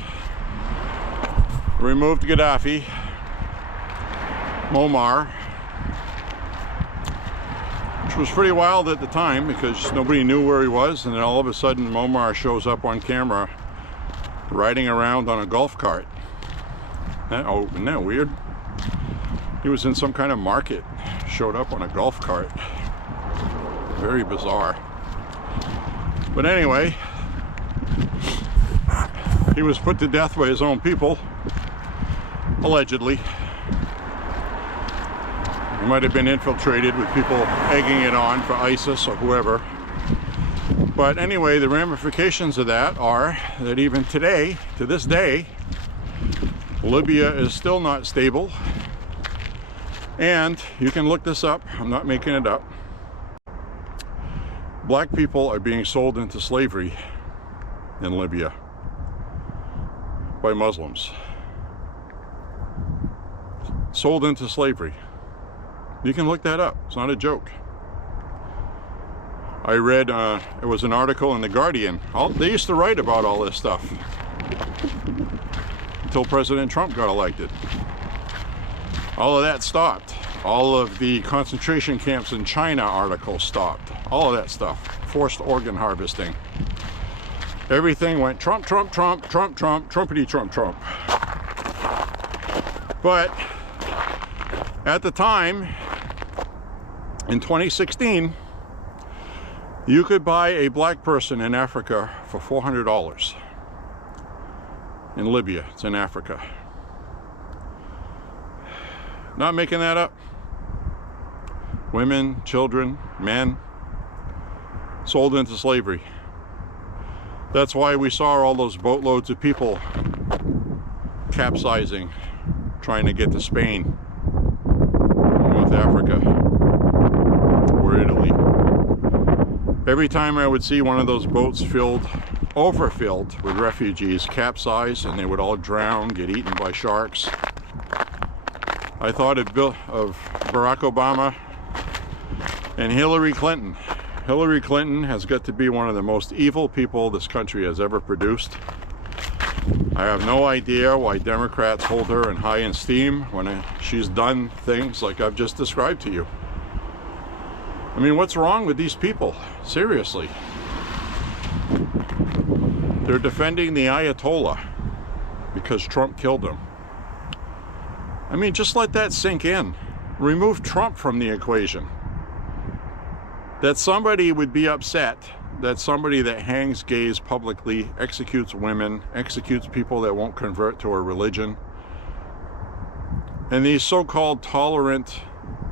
removed Gaddafi, Muammar, which was pretty wild at the time because nobody knew where he was, and then all of a sudden Muammar shows up on camera riding around on a golf cart. Oh, isn't that weird? He was in some kind of market, showed up on a golf cart. Very bizarre. But anyway, he was put to death by his own people, allegedly. He might have been infiltrated with people egging it on for ISIS or whoever. But anyway, the ramifications of that are that even today, to this day, Libya is still not stable. And you can look this up, I'm not making it up. Black people are being sold into slavery in Libya by Muslims. Sold into slavery. You can look that up, it's not a joke. I read, it was an article in The Guardian. They used to write about all this stuff until President Trump got elected. All of that stopped. All of the concentration camps in China articles stopped. All of that stuff. Forced organ harvesting. Everything went Trump, Trump, Trump, Trump, Trump, Trumpity, Trump, Trump. But at the time, in 2016, you could buy a black person in Africa for $400. In Libya, it's in Africa. Not making that up. Women, children, men, sold into slavery. That's why we saw all those boatloads of people capsizing, trying to get to Spain, North Africa, or Italy. Every time I would see one of those boats overfilled with refugees, capsize, and they would all drown, get eaten by sharks, I thought of Barack Obama and Hillary Clinton. Hillary Clinton has got to be one of the most evil people this country has ever produced. I have no idea why Democrats hold her in high esteem when she's done things like I've just described to you. I mean, what's wrong with these people? Seriously. They're defending the Ayatollah because Trump killed him. I mean, just let that sink in. Remove Trump from the equation. That somebody would be upset that somebody that hangs gays publicly, executes women, executes people that won't convert to a religion, and these so-called tolerant,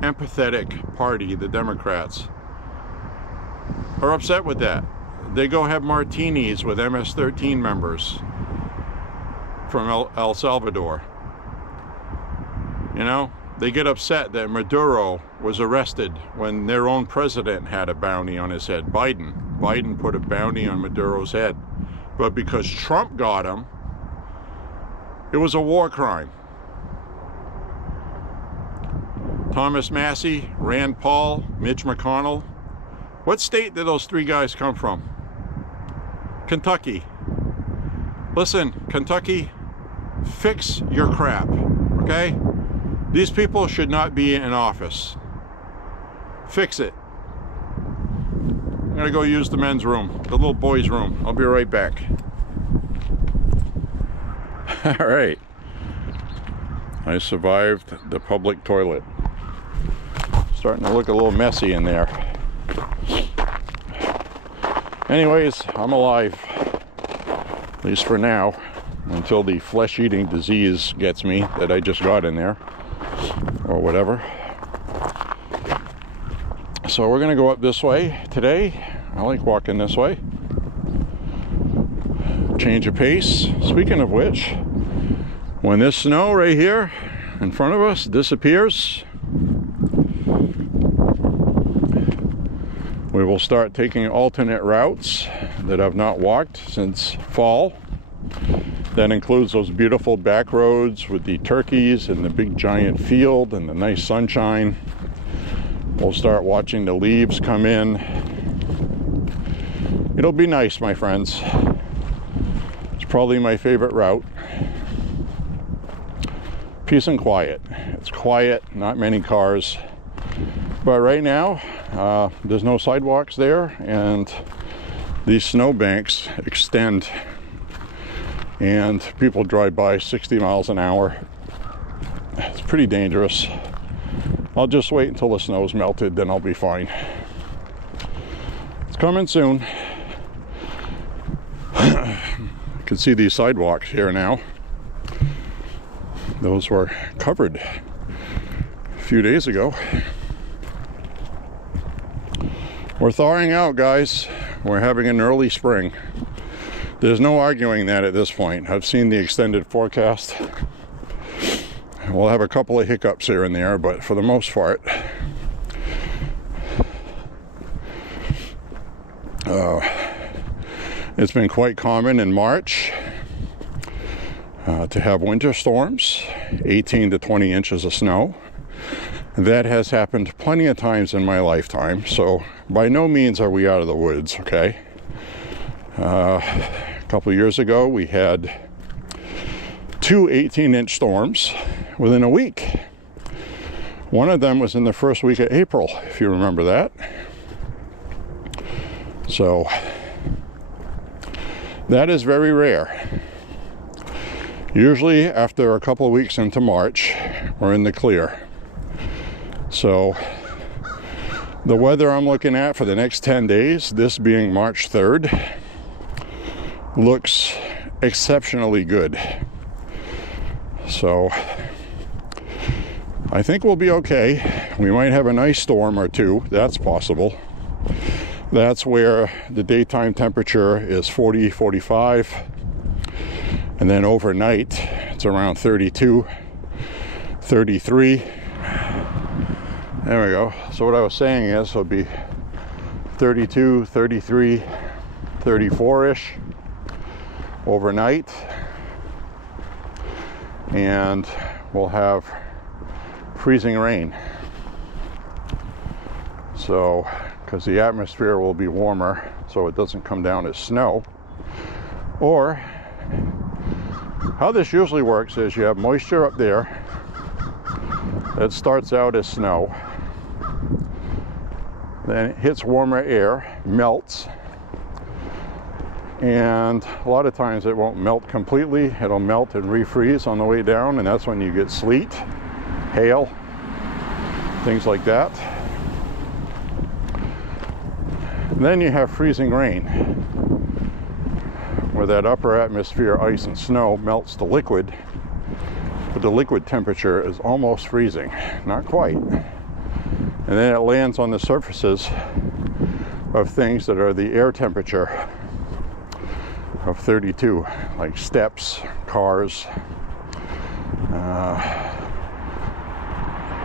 empathetic party, the Democrats, are upset with that. They go have martinis with MS-13 members from El Salvador. You know, they get upset that Maduro was arrested when their own president had a bounty on his head. Biden put a bounty on Maduro's head. But because Trump got him, it was a war crime. Thomas Massie, Rand Paul, Mitch McConnell. What state did those three guys come from? Kentucky. Listen, Kentucky, fix your crap, okay? These people should not be in office. fix it. I'm gonna go use the men's room, the little boys' room. I'll be right back. All right. I survived the public toilet. Starting to look a little messy in there. Anyways, I'm alive. At least for now. Until the flesh-eating disease gets me that I just got in there. Or whatever. So we're gonna go up this way today. I like walking this way. Change of pace. Speaking of which, when this snow right here in front of us disappears, we will start taking alternate routes that I've not walked since fall. That includes those beautiful back roads with the turkeys and the big giant field and the nice sunshine. We'll start watching the leaves come in. It'll be nice, my friends. It's probably my favorite route. Peace and quiet. It's quiet, not many cars. But right now, there's no sidewalks there, and these snowbanks extend, and people drive by 60 miles an hour. It's pretty dangerous. I'll just wait until the snow's melted, then I'll be fine. It's coming soon. You can see these sidewalks here now. Those were covered a few days ago. We're thawing out, guys. We're having an early spring. There's no arguing that at this point. I've seen the extended forecast. We'll have a couple of hiccups here and there, but for the most part, it's been quite common in March to have winter storms, 18 to 20 inches of snow. That has happened plenty of times in my lifetime, so by no means are we out of the woods, okay? A couple of years ago, we had 2 18-inch storms within a week. One of them was in the first week of April, if you remember that. So that is very rare. Usually after a couple of weeks into March, we're in the clear. So the weather I'm looking at for the next 10 days, this being March 3rd, looks exceptionally good. So I think we'll be okay. We might have a nice storm or two. That's possible. That's where the daytime temperature is 40, 45. And then overnight, it's around 32, 33. There we go. So what I was saying is it'll be 32, 33, 34-ish overnight. And we'll have freezing rain. So, because the atmosphere will be warmer, so it doesn't come down as snow. Or, how this usually works is you have moisture up there that starts out as snow. Then it hits warmer air, melts, and a lot of times it won't melt completely. It'll melt and refreeze on the way down, and that's when you get sleet, hail, things like that. And then you have freezing rain, where that upper atmosphere ice and snow melts the liquid, but the liquid temperature is almost freezing, not quite. And then it lands on the surfaces of things that are the air temperature of 32, like steps, cars.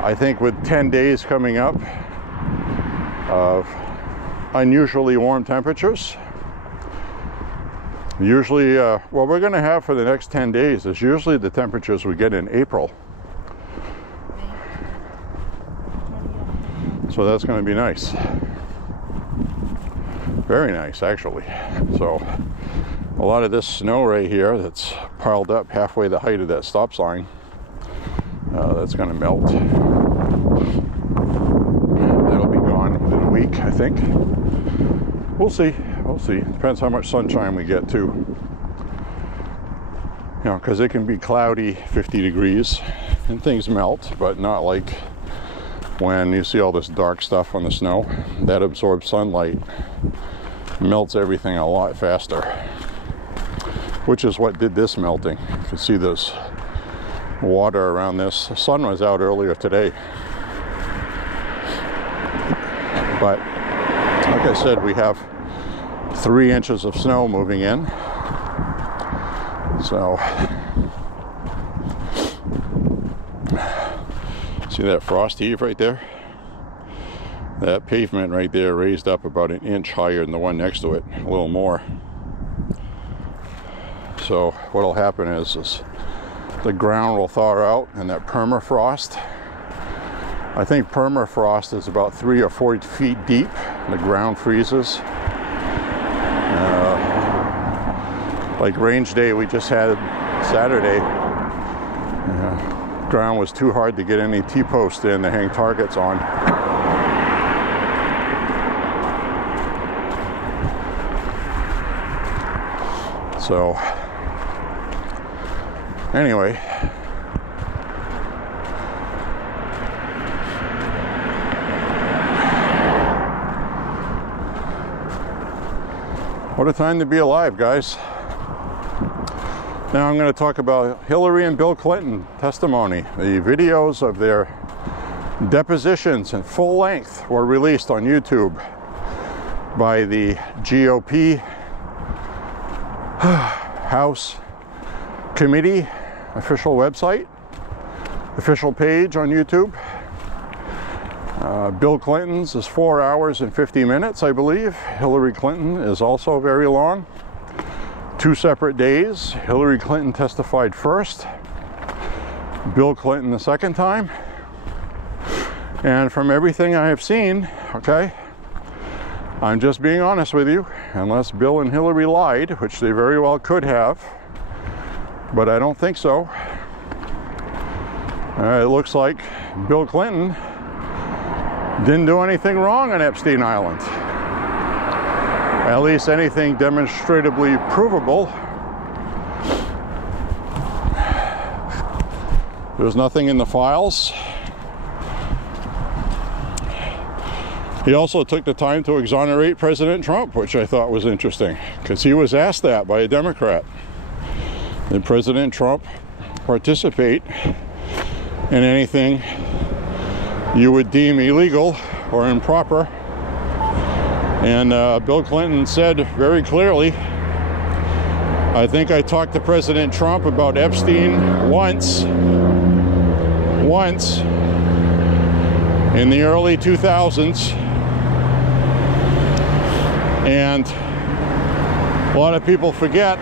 I think with 10 days coming up of unusually warm temperatures, usually what we're going to have for the next 10 days is usually the temperatures we get in April. So that's going to be nice. Very nice, actually. So a lot of this snow right here that's piled up halfway the height of that stop sign, that's going to melt. That'll be gone. week, I think. We'll see. We'll see. Depends how much sunshine we get too. You know, because it can be cloudy, 50 degrees, and things melt, but not like when you see all this dark stuff on the snow. That absorbs sunlight, melts everything a lot faster, which is what did this melting. You can see this water around this. The sun was out earlier today, but like I said, we have 3 inches of snow moving in. So see that frost heave right there? That pavement right there raised up about an inch higher than the one next to it, a little more. So what'll happen is the ground will thaw out, and that permafrost, I think permafrost is about 3 or 4 feet deep. The ground freezes. Like range day we just had Saturday, ground was too hard to get any T-posts in to hang targets on. So anyway, what a time to be alive, guys. Now I'm going to talk about Hillary and Bill Clinton testimony. The videos of their depositions in full length were released on YouTube by the GOP House Committee official website, official page on YouTube. Bill Clinton's is 4 hours and 50 minutes, I believe. Hillary Clinton is also very long. 2 separate days. Hillary Clinton testified first, Bill Clinton the second time. And from everything I have seen, okay, I'm just being honest with you, unless Bill and Hillary lied, which they very well could have, but I don't think so. It looks like Bill Clinton didn't do anything wrong on Epstein Island. At least anything demonstrably provable. There's nothing in the files. He also took the time to exonerate President Trump, which I thought was interesting, because he was asked that by a Democrat. Did President Trump participate in anything you would deem illegal or improper? And Bill Clinton said very clearly, I think I talked to President Trump about Epstein once in the early 2000s. And a lot of people forget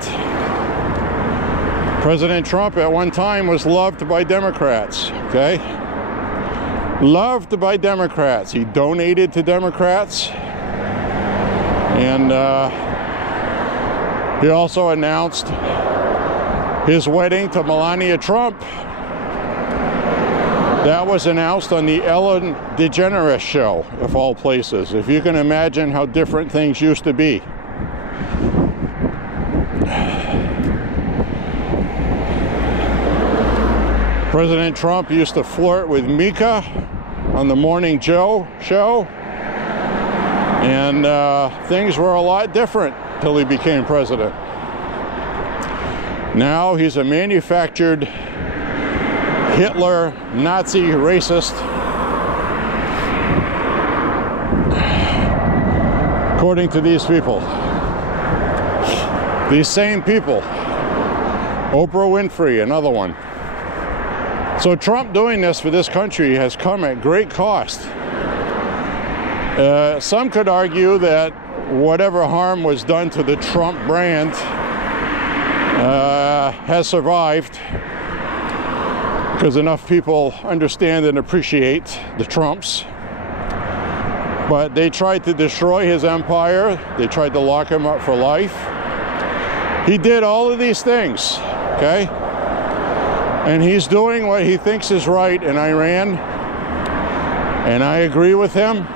President Trump at one time was loved by Democrats, okay? Loved by Democrats. He donated to Democrats. And he also announced his wedding to Melania Trump. That was announced on the Ellen DeGeneres show, of all places. If you can imagine how different things used to be. President Trump used to flirt with Mika on the Morning Joe show. And things were a lot different till he became president. Now he's a manufactured Hitler, Nazi, racist. According to these people. These same people. Oprah Winfrey, another one. So Trump doing this for this country has come at great cost. Some could argue that whatever harm was done to the Trump brand has survived because enough people understand and appreciate the Trumps. But they tried to destroy his empire. They tried to lock him up for life. He did all of these things, okay? And he's doing what he thinks is right in Iran. And I agree with him.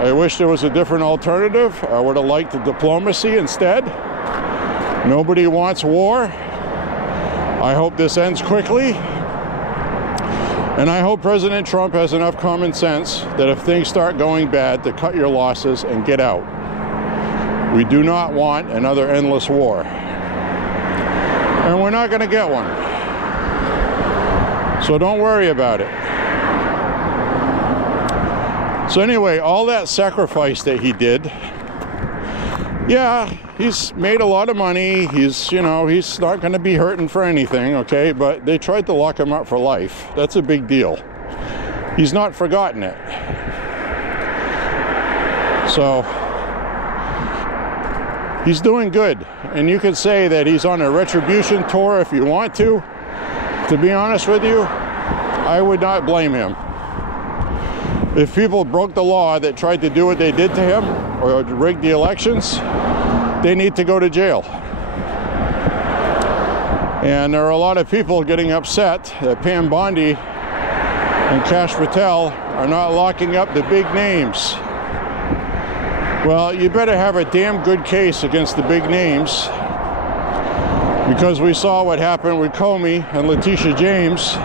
I wish there was a different alternative. I would have liked the diplomacy instead. Nobody wants war. I hope this ends quickly. And I hope President Trump has enough common sense that if things start going bad, to cut your losses and get out. We do not want another endless war. And we're not going to get one. So don't worry about it. So anyway, all that sacrifice that he did, yeah, he's made a lot of money. He's, you know, he's not going to be hurting for anything, okay? But they tried to lock him up for life. That's a big deal. He's not forgotten it. So he's doing good. And you could say that he's on a retribution tour if you want to. To be honest with you, I would not blame him. If people broke the law that tried to do what they did to him or rig the elections, they need to go to jail. And there are a lot of people getting upset that Pam Bondi and Kash Patel are not locking up the big names. Well, you better have a damn good case against the big names, because we saw what happened with Comey and Letitia James.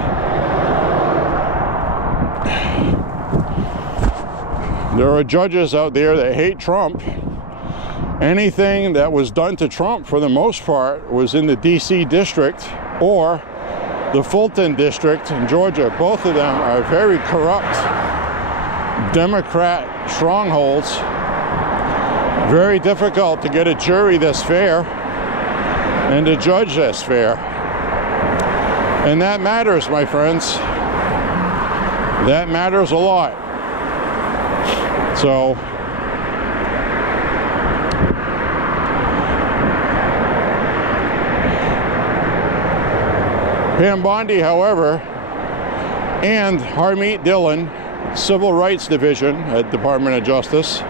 There are judges out there that hate Trump. Anything that was done to Trump, for the most part, was in the D.C. district or the Fulton district in Georgia. Both of them are very corrupt Democrat strongholds. Very difficult to get a jury that's fair and a judge that's fair. And that matters, my friends. That matters a lot. So Pam Bondi, however, and Harmeet Dillon, Civil Rights Division at Department of Justice,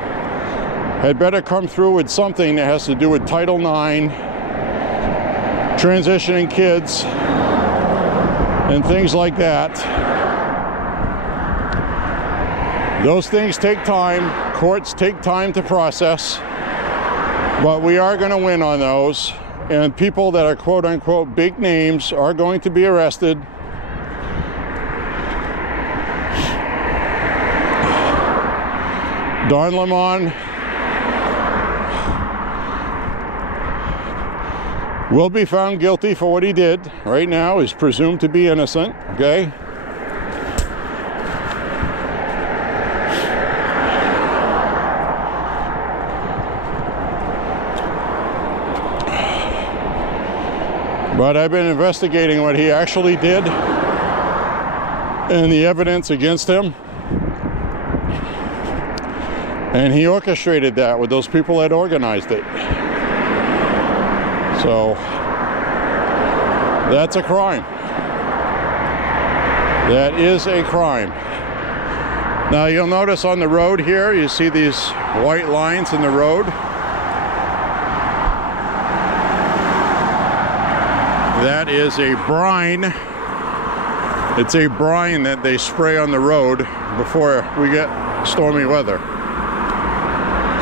had better come through with something that has to do with Title IX, transitioning kids, and things like that. Those things take time. Courts take time to process. But we are going to win on those. And people that are quote-unquote big names are going to be arrested. Don Lemon will be found guilty for what he did. Right now, he's presumed to be innocent, okay? But I've been investigating what he actually did and the evidence against him. And he orchestrated that with those people that organized it. So that's a crime. That is a crime. Now you'll notice on the road here, you see these white lines in the road. That is a brine. It's a brine that they spray on the road before we get stormy weather.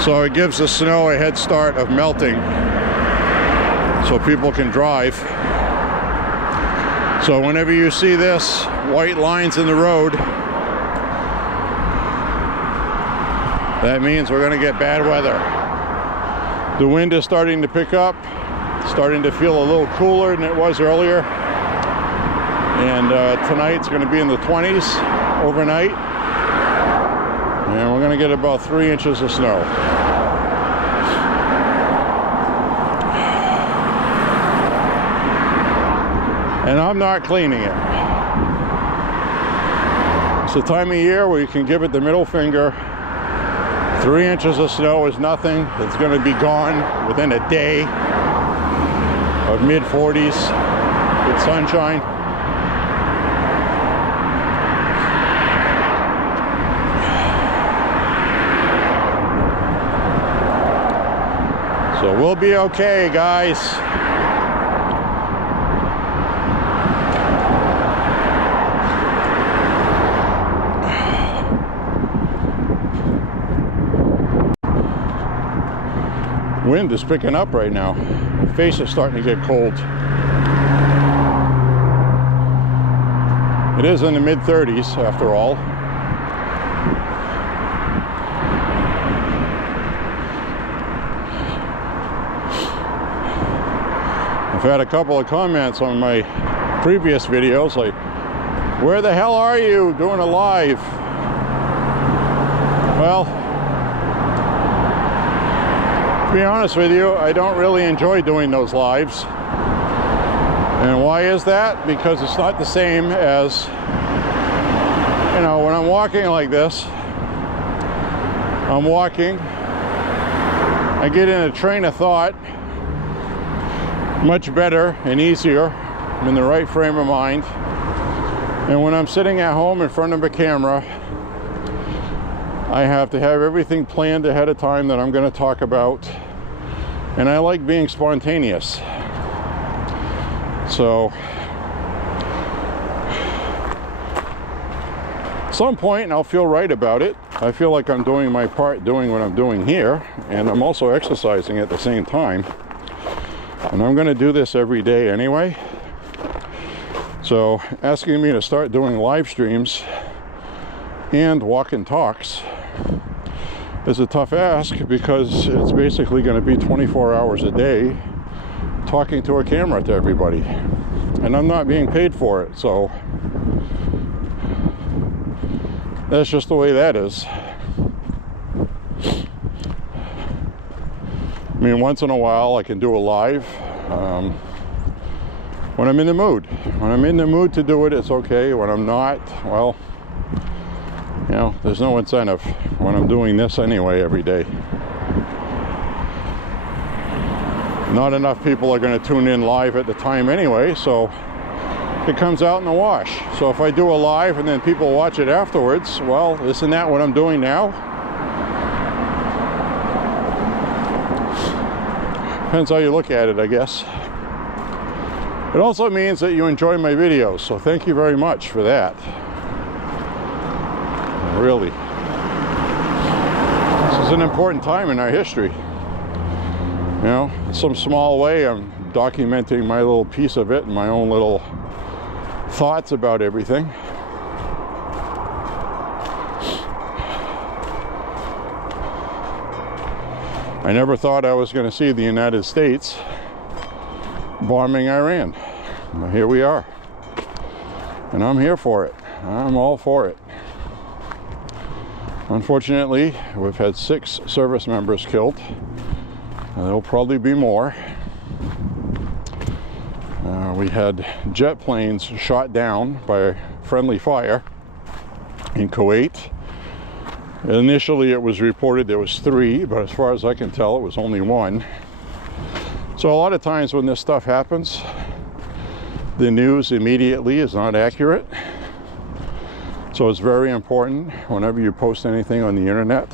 So it gives the snow a head start of melting so people can drive. So whenever you see this, white lines in the road, that means we're going to get bad weather. The wind is starting to pick up. Starting to feel a little cooler than it was earlier. And tonight's going to be in the 20s overnight. And we're going to get about 3 inches of snow. And I'm not cleaning it. It's the time of year where you can give it the middle finger. 3 inches of snow is nothing. It's going to be gone within a day. Of mid-40s with sunshine. So we'll be okay, guys. wind is picking up right now. My face is starting to get cold. It is in the mid-30s after all. I've had a couple of comments on my previous videos like, where the hell are you doing a live? Well, to be honest with you, I don't really enjoy doing those lives. And why is that? Because it's not the same as, you know, when I'm walking like this, I'm walking, I get in a train of thought much better and easier. I'm in the right frame of mind. And when I'm sitting at home in front of a camera, I have to have everything planned ahead of time that I'm going to talk about. And I like being spontaneous. So, at some point I'll feel right about it. I feel like I'm doing my part, doing what I'm doing here, and I'm also exercising at the same time. And I'm going to do this every day anyway. So, asking me to start doing live streams and walk and talks is a tough ask, because it's basically going to be 24 hours a day talking to a camera to everybody, and I'm not being paid for it, so that's just the way that is. I mean, once in a while I can do a live when I'm in the mood. When I'm in the mood to do it, it's okay. When I'm not, well, you know, there's no incentive when I'm doing this anyway every day. Not enough people are going to tune in live at the time anyway, so it comes out in the wash. So if I do a live and then people watch it afterwards, well, isn't that what I'm doing now? Depends how you look at it, I guess. It also means that you enjoy my videos, so thank you very much for that. Really. This is an important time in our history. You know, in some small way, I'm documenting my little piece of it and my own little thoughts about everything. I never thought I was going to see the United States bombing Iran. Well, here we are. And I'm here for it. I'm all for it. Unfortunately, we've had 6 service members killed. There'll probably be more. We had jet planes shot down by friendly fire in Kuwait. Initially it was reported there was 3, but as far as I can tell it was only 1. So a lot of times when this stuff happens, the news immediately is not accurate. So it's very important whenever you post anything on the internet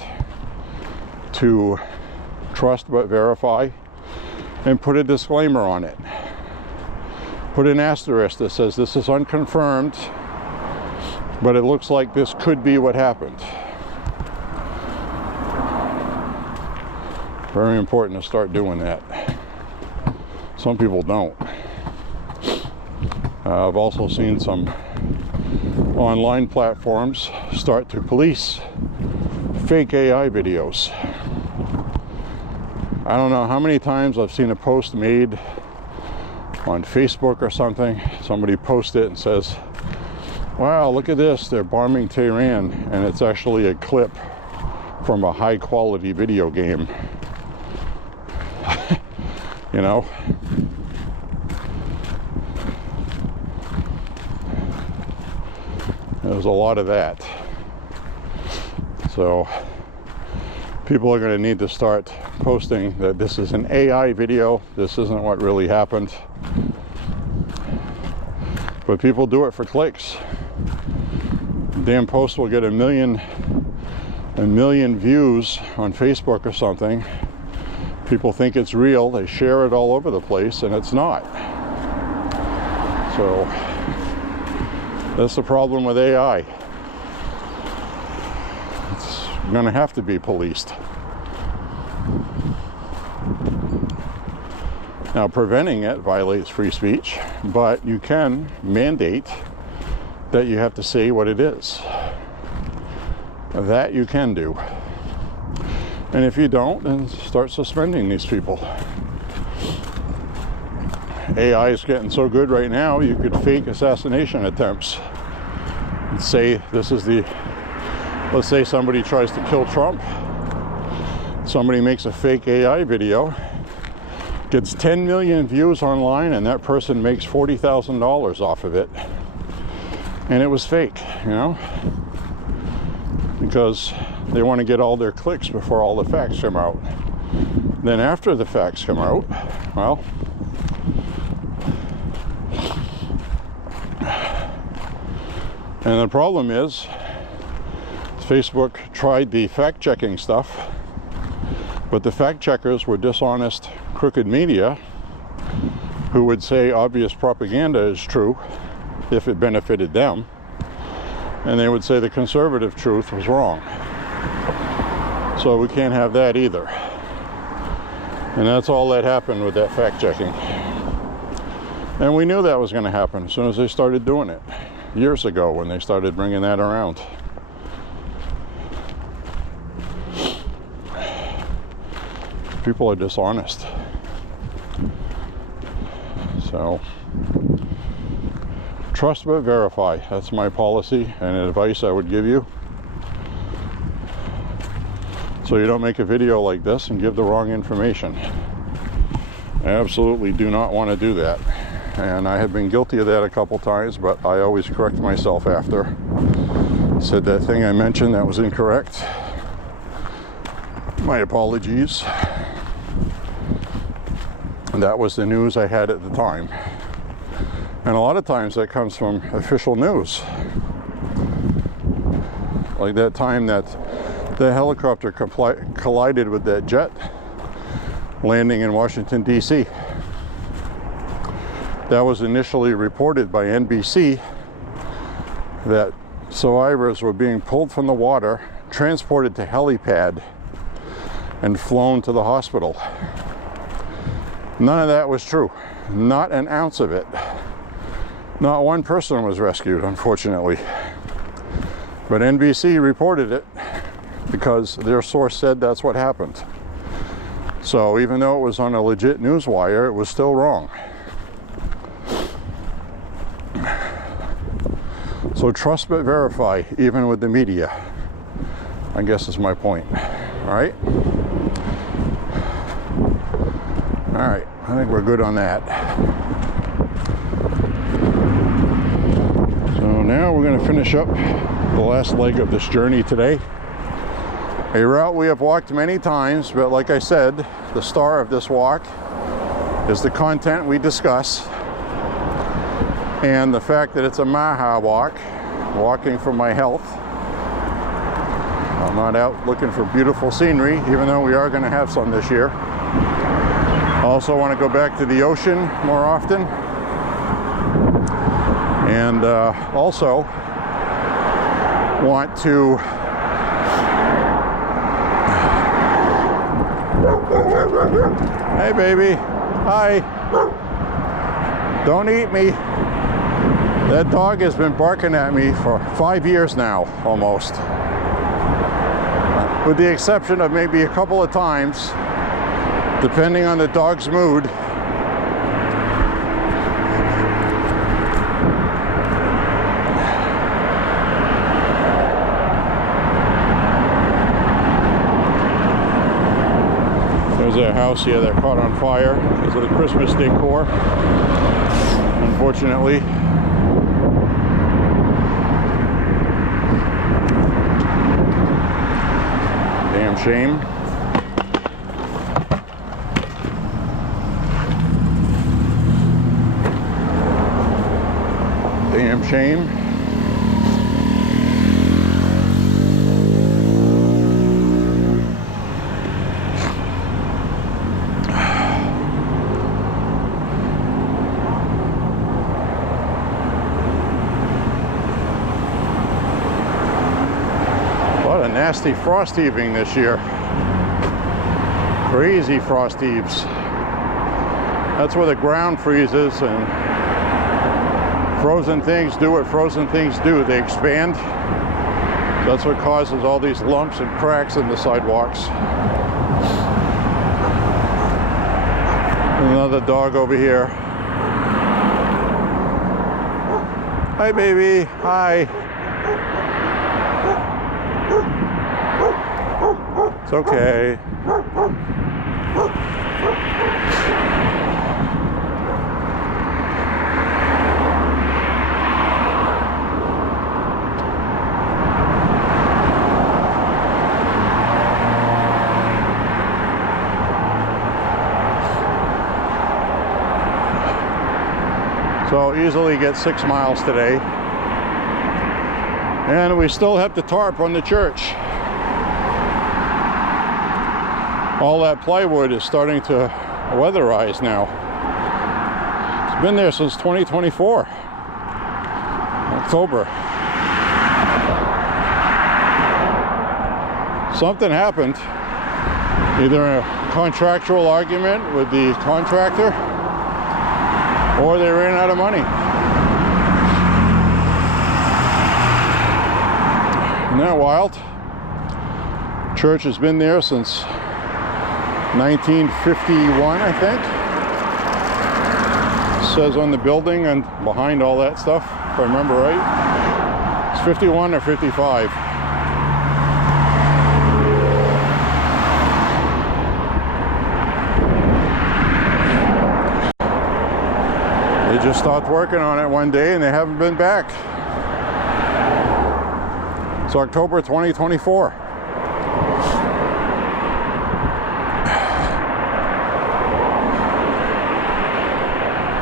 to trust but verify, and put a disclaimer on it. Put an asterisk that says this is unconfirmed, but it looks like this could be what happened. Very important to start doing that. Some people don't. I've also seen some online platforms start to police fake AI videos. I don't know how many times I've seen a post made on Facebook or something. Somebody posts it and says, wow, look at this, they're bombing Tehran, and it's actually a clip from a high quality video game. You know? There's a lot of that. So people are going to need to start posting that this is an AI video, this isn't what really happened. But people do it for clicks. Damn post will get a million views on Facebook or something. People think it's real, they share it all over the place, and it's not. So that's the problem with AI. It's going to have to be policed. Now, preventing it violates free speech, but you can mandate that you have to say what it is. That you can do. And if you don't, then start suspending these people. AI is getting so good right now, you could fake assassination attempts. And say this is the, let's say somebody tries to kill Trump. Somebody makes a fake AI video, gets 10 million views online, and that person makes $40,000 off of it. And it was fake, you know? Because they want to get all their clicks before all the facts come out. Then after the facts come out, well, and the problem is, Facebook tried the fact-checking stuff, but the fact-checkers were dishonest, crooked media who would say obvious propaganda is true if it benefited them, and they would say the conservative truth was wrong. So we can't have that either. And that's all that happened with that fact-checking. And we knew that was going to happen as soon as they started doing it, years ago when they started bringing that around. People are dishonest. So, trust but verify. That's my policy and advice I would give you. So you don't make a video like this and give the wrong information. I absolutely do not want to do that. And I have been guilty of that a couple times, but I always correct myself after. Said that thing I mentioned that was incorrect. My apologies. And that was the news I had at the time. And a lot of times that comes from official news. Like that time that the helicopter collided with that jet landing in Washington, D.C. That was initially reported by NBC that survivors were being pulled from the water, transported to helipad, and flown to the hospital. None of that was true. Not an ounce of it. Not one person was rescued, unfortunately. But NBC reported it because their source said that's what happened. So even though it was on a legit news wire, it was still wrong. So trust but verify, even with the media, I guess is my point. All right? All right, I think we're good on that. So now we're going to finish up the last leg of this journey today. A route we have walked many times, but like I said, the star of this walk is the content we discuss and the fact that it's a MAHA walk, walking for my health. I'm not out looking for beautiful scenery, even though we are going to have some this year. I also want to go back to the ocean more often, and also want to hey baby, hi, don't eat me. That dog has been barking at me for 5 years now, almost, with the exception of maybe a couple of times, depending on the dog's mood. There's a house here that caught on fire because of the Christmas decor, unfortunately. Damn shame. Damn shame. What a nasty frost heaving this year. Crazy frost heaves. That's where the ground freezes, and frozen things do what frozen things do. They expand. That's what causes all these lumps and cracks in the sidewalks. Another dog over here. Hi, baby. Hi. It's okay. So easily get 6 miles today. And we still have the tarp on the church. All that plywood is starting to weatherize now. It's been there since 2024, October. Something happened, either a contractual argument with the contractor, or they ran out of money. Isn't that wild? Church has been there since 1951, I think. It says on the building and behind all that stuff, if I remember right. It's 51 or 55. They just stopped working on it one day and they haven't been back. It's October 2024.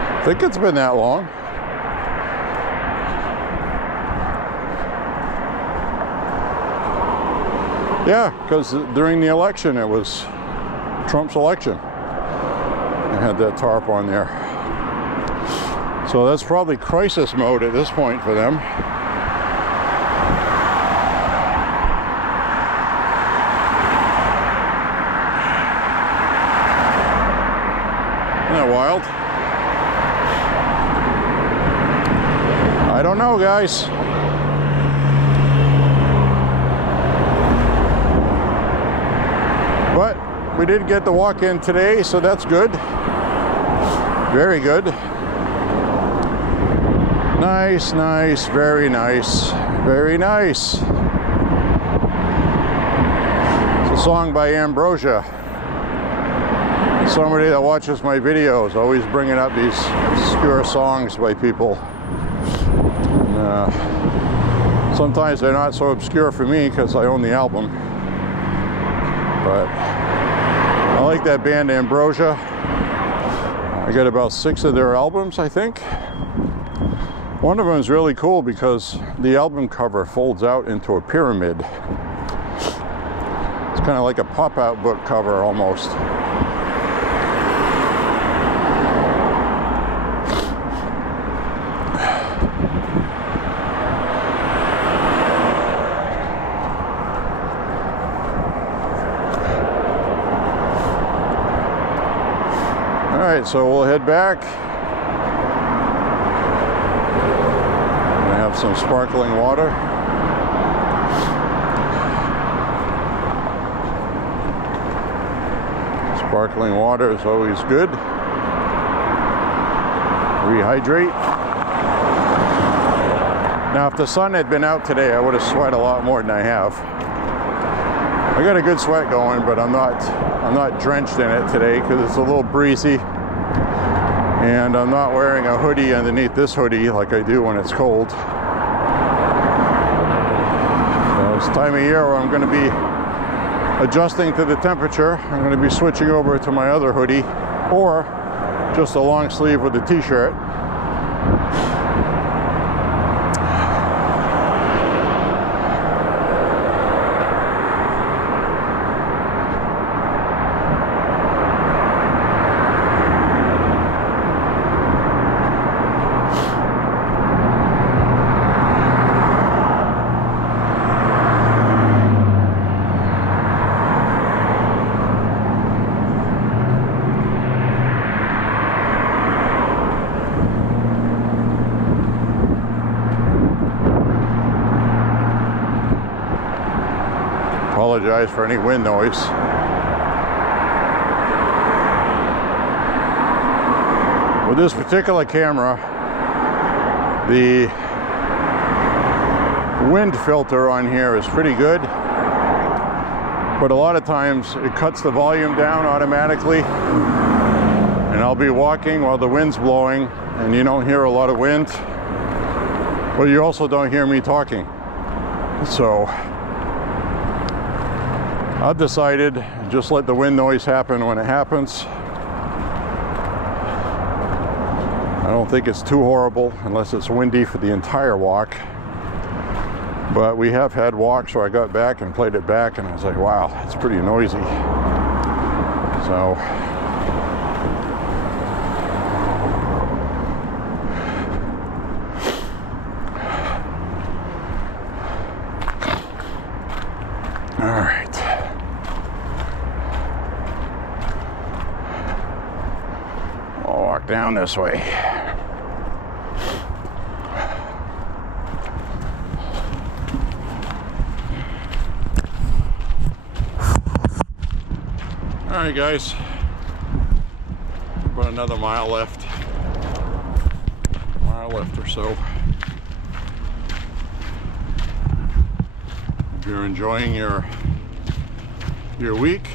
I think it's been that long. Yeah, because during the election, it was Trump's election. They had that tarp on there. So that's probably crisis mode at this point for them. Isn't that wild? I don't know, guys. But we did get the walk-in today, so that's good. Very good. Nice, nice, very nice, very nice. It's a song by Ambrosia. Somebody that watches my videos, always bringing up these obscure songs by people. Sometimes they're not so obscure for me because I own the album. But I like that band Ambrosia. I got about 6 of their albums, I think. One of them is really cool because the album cover folds out into a pyramid. It's kind of like a pop-out book cover almost. All right, so we'll head back. Have some sparkling water. Sparkling water is always good. Rehydrate. Now, if the sun had been out today, I would have sweat a lot more than I have. I got a good sweat going, but I'm not drenched in it today because it's a little breezy. And I'm not wearing a hoodie underneath this hoodie like I do when it's cold. So it's time of year where I'm going to be adjusting to the temperature. I'm going to be switching over to my other hoodie or just a long sleeve with a t-shirt. apologize for any wind noise. With this particular camera, the wind filter on here is pretty good, but a lot of times it cuts the volume down automatically, and I'll be walking while the wind's blowing and you don't hear a lot of wind, but you also don't hear me talking. So I've decided just let the wind noise happen when it happens. I don't think it's too horrible unless it's windy for the entire walk. But we have had walks where I got back and played it back and I was like, wow, it's pretty noisy. So all right. I'll walk down this way. All right, guys, about another mile left or so. If you're enjoying your week,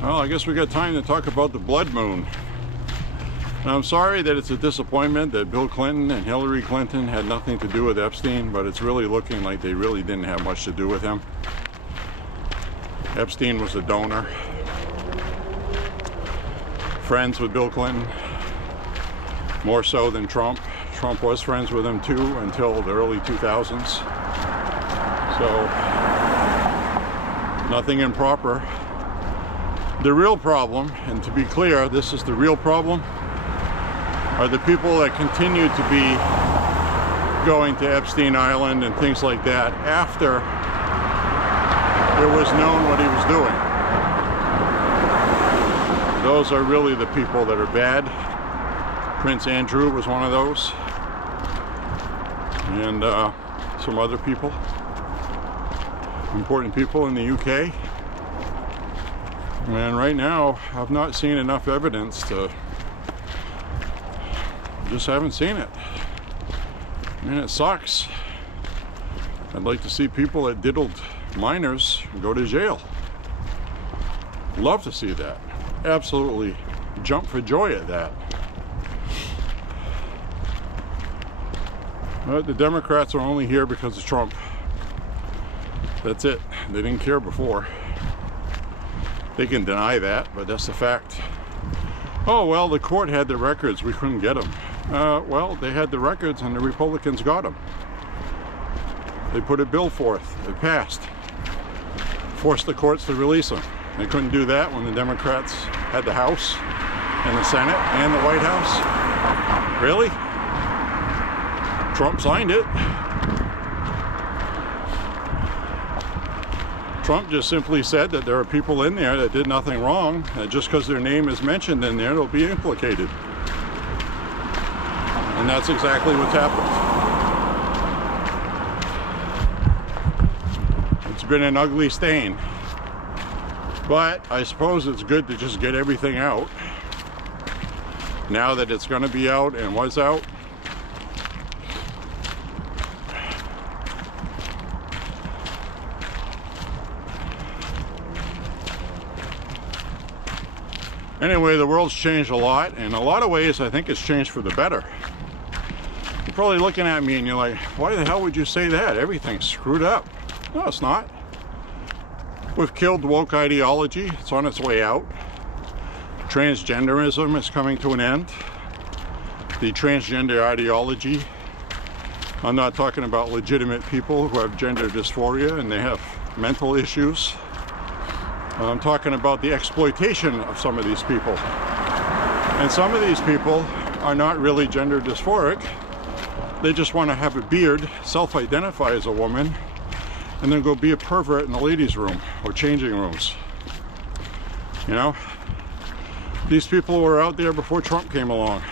well, I guess we got time to talk about the blood moon. Now, I'm sorry that it's a disappointment that Bill Clinton and Hillary Clinton had nothing to do with Epstein, but it's really looking like they really didn't have much to do with him. Epstein was a donor, friends with Bill Clinton, more so than Trump. Trump was friends with him too until the early 2000s. So, nothing improper. The real problem, and to be clear, this is the real problem, are the people that continue to be going to Epstein Island and things like that after it was known what he was doing. Those are really the people that are bad. Prince Andrew was one of those, and some other people, important people in the UK. And right now, I've not seen enough evidence to, just haven't seen it. I mean, it sucks. I'd like to see people that diddled minors go to jail. Love to see that. Absolutely jump for joy at that. But the Democrats are only here because of Trump. That's it. They didn't care before. They can deny that, but that's the fact. Oh, well, the court had the records. We couldn't get them. Well, they had the records and the Republicans got them. They put a bill forth. It passed. Forced the courts to release them. They couldn't do that when the Democrats had the House and the Senate and the White House. Really? Trump signed it. Trump just simply said that there are people in there that did nothing wrong, that just because their name is mentioned in there, they'll be implicated. And that's exactly what's happened. It's been an ugly stain. But I suppose it's good to just get everything out. Now that it's going to be out and was out. Anyway, the world's changed a lot. In a lot of ways, I think it's changed for the better. You're probably looking at me and you're like, why the hell would you say that? Everything's screwed up. No, it's not. We've killed woke ideology. It's on its way out. Transgenderism is coming to an end. The transgender ideology, I'm not talking about legitimate people who have gender dysphoria and they have mental issues. I'm talking about the exploitation of some of these people. And some of these people are not really gender dysphoric. They just want to have a beard, self-identify as a woman, and then go be a pervert in the ladies' room or changing rooms. You know? These people were out there before Trump came along.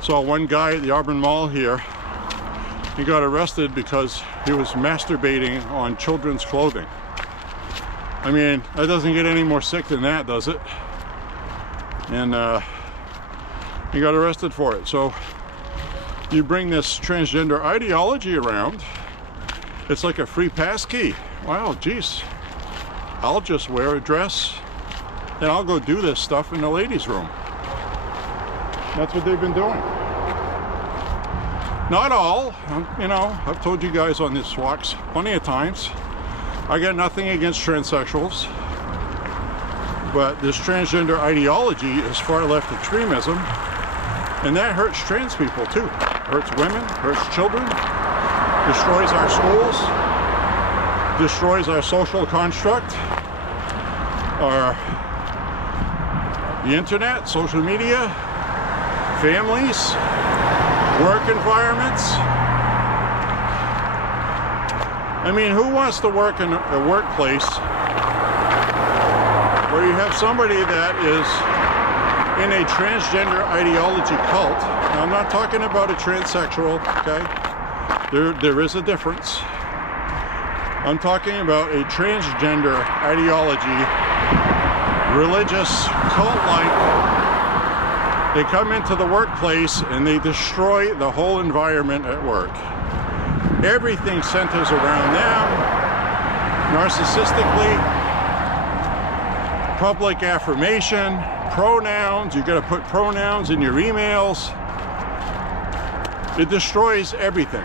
Saw one guy at the Auburn Mall here He got arrested because he was masturbating on children's clothing. I mean, that doesn't get any more sick than that, does it? And he got arrested for it. So you bring this transgender ideology around, it's like a free pass key. Wow, geez, I'll just wear a dress and I'll go do this stuff in the ladies' room. That's what they've been doing. Not all, you know, I've told you guys on this walks plenty of times. I got nothing against transsexuals, but this transgender ideology is far left extremism, and that hurts trans people too. Hurts women, hurts children, destroys our schools, destroys our social construct, the internet, social media, families, work environments. I mean, who wants to work in a workplace where you have somebody that is in a transgender ideology cult? Now, I'm not talking about a transsexual, okay? There is a difference. I'm talking about a transgender ideology, religious, cult-like. They come into the workplace and they destroy the whole environment at work. Everything centers around them, narcissistically, public affirmation, pronouns. You got to put pronouns in your emails. It destroys everything.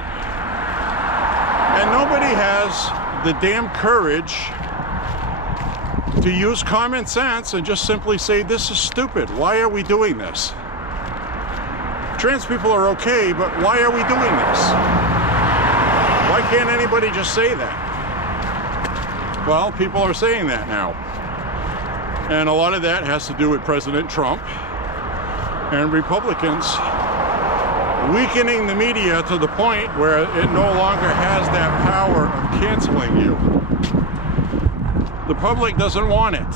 And nobody has the damn courage to use common sense and just simply say, this is stupid. Why are we doing this? Trans people are okay, but why are we doing this? Why can't anybody just say that? Well, people are saying that now. And a lot of that has to do with President Trump and Republicans weakening the media to the point where it no longer has that power of canceling you. The public doesn't want it,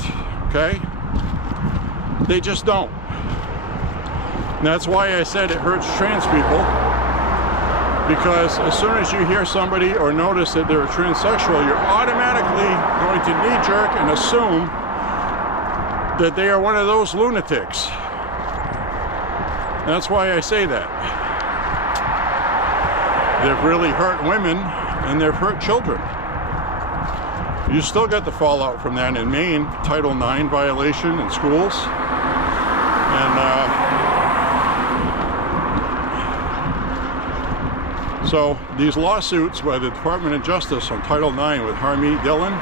okay? They just don't. And that's why I said it hurts trans people, because as soon as you hear somebody or notice that they're a transsexual, you're automatically going to knee-jerk and assume that they are one of those lunatics. That's why I say that. They've really hurt women and they've hurt children. You still got the fallout from that in Maine, Title IX violation in schools. And so these lawsuits by the Department of Justice on Title IX with Harmeet Dillon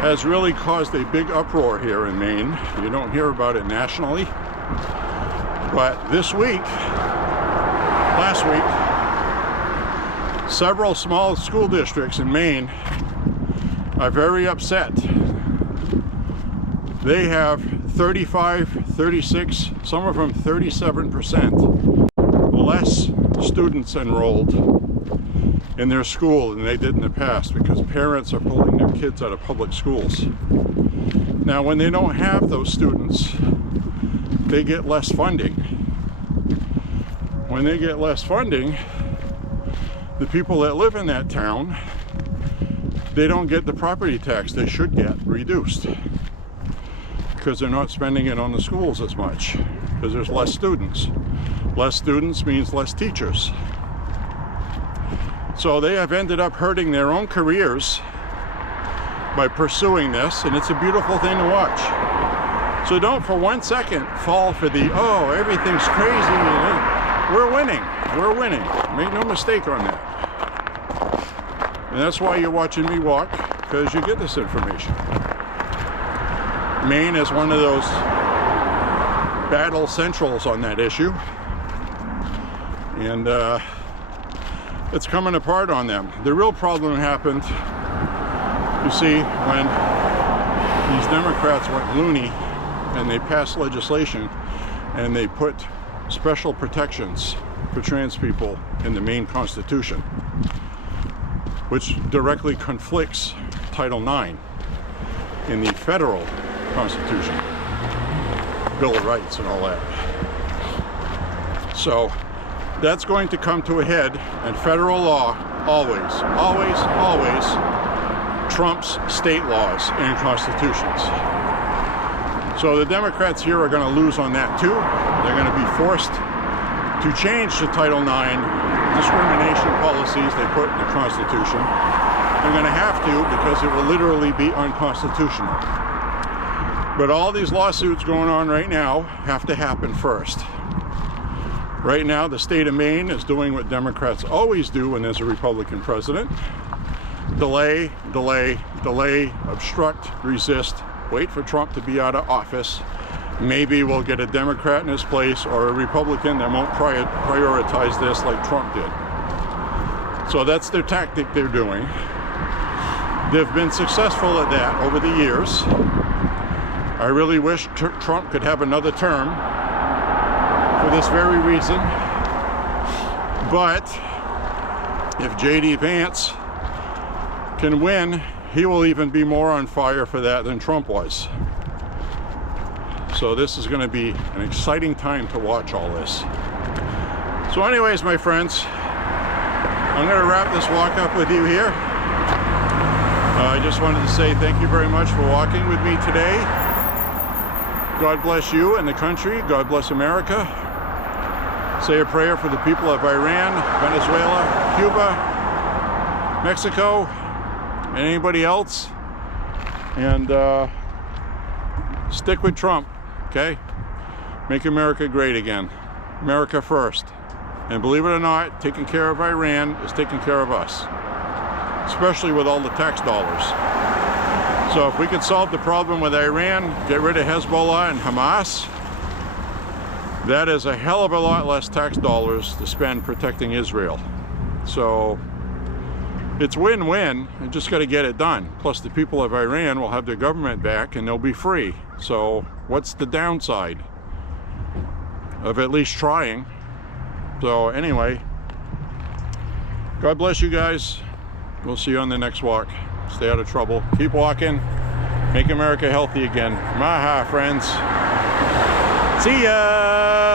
has really caused a big uproar here in Maine. You don't hear about it nationally. But this week, last week, several small school districts in Maine are very upset. They have 35, 36, some of them 37% less students enrolled in their school than they did in the past because parents are pulling their kids out of public schools. Now, when they don't have those students, they get less funding. When they get less funding, the people that live in that town, they don't get the property tax they should get reduced because they're not spending it on the schools as much because there's less students. Less students means less teachers. So they have ended up hurting their own careers by pursuing this, and it's a beautiful thing to watch. So don't for 1 second fall for the, oh, everything's crazy. We're winning. We're winning. Make no mistake on that. And that's why you're watching me walk, because you get this information. Maine is one of those battle centrals on that issue. And it's coming apart on them. The real problem happened, you see, when these Democrats went loony and they passed legislation and they put special protections for trans people in the Maine Constitution, which directly conflicts Title IX in the federal Constitution, Bill of Rights and all that. So that's going to come to a head, and federal law always, always, always trumps state laws and constitutions. So the Democrats here are going to lose on that too. They're going to be forced to change the Title IX discrimination policies they put in the Constitution. They're going to have to, because it will literally be unconstitutional. But all these lawsuits going on right now have to happen first. Right now, the state of Maine is doing what Democrats always do when there's a Republican president. Delay, delay, delay, obstruct, resist, wait for Trump to be out of office. Maybe we'll get a Democrat in his place or a Republican that won't prioritize this like Trump did. So that's their tactic they're doing. They've been successful at that over the years. I really wish Trump could have another term for this very reason. But if J.D. Vance can win, he will even be more on fire for that than Trump was. So this is going to be an exciting time to watch all this. So anyways, my friends, I'm going to wrap this walk up with you here. I just wanted to say thank you very much for walking with me today. God bless you and the country. God bless America. Say a prayer for the people of Iran, Venezuela, Cuba, Mexico, and anybody else. And stick with Trump, okay? Make America great again. America first. And believe it or not, taking care of Iran is taking care of us, especially with all the tax dollars. So if we could solve the problem with Iran, get rid of Hezbollah and Hamas, that is a hell of a lot less tax dollars to spend protecting Israel. So it's win-win. You just got to get it done. Plus the people of Iran will have their government back and they'll be free. So what's the downside of at least trying? So anyway, God bless you guys. We'll see you on the next walk. Stay out of trouble. Keep walking. Make America healthy again. MAHA, friends. See ya!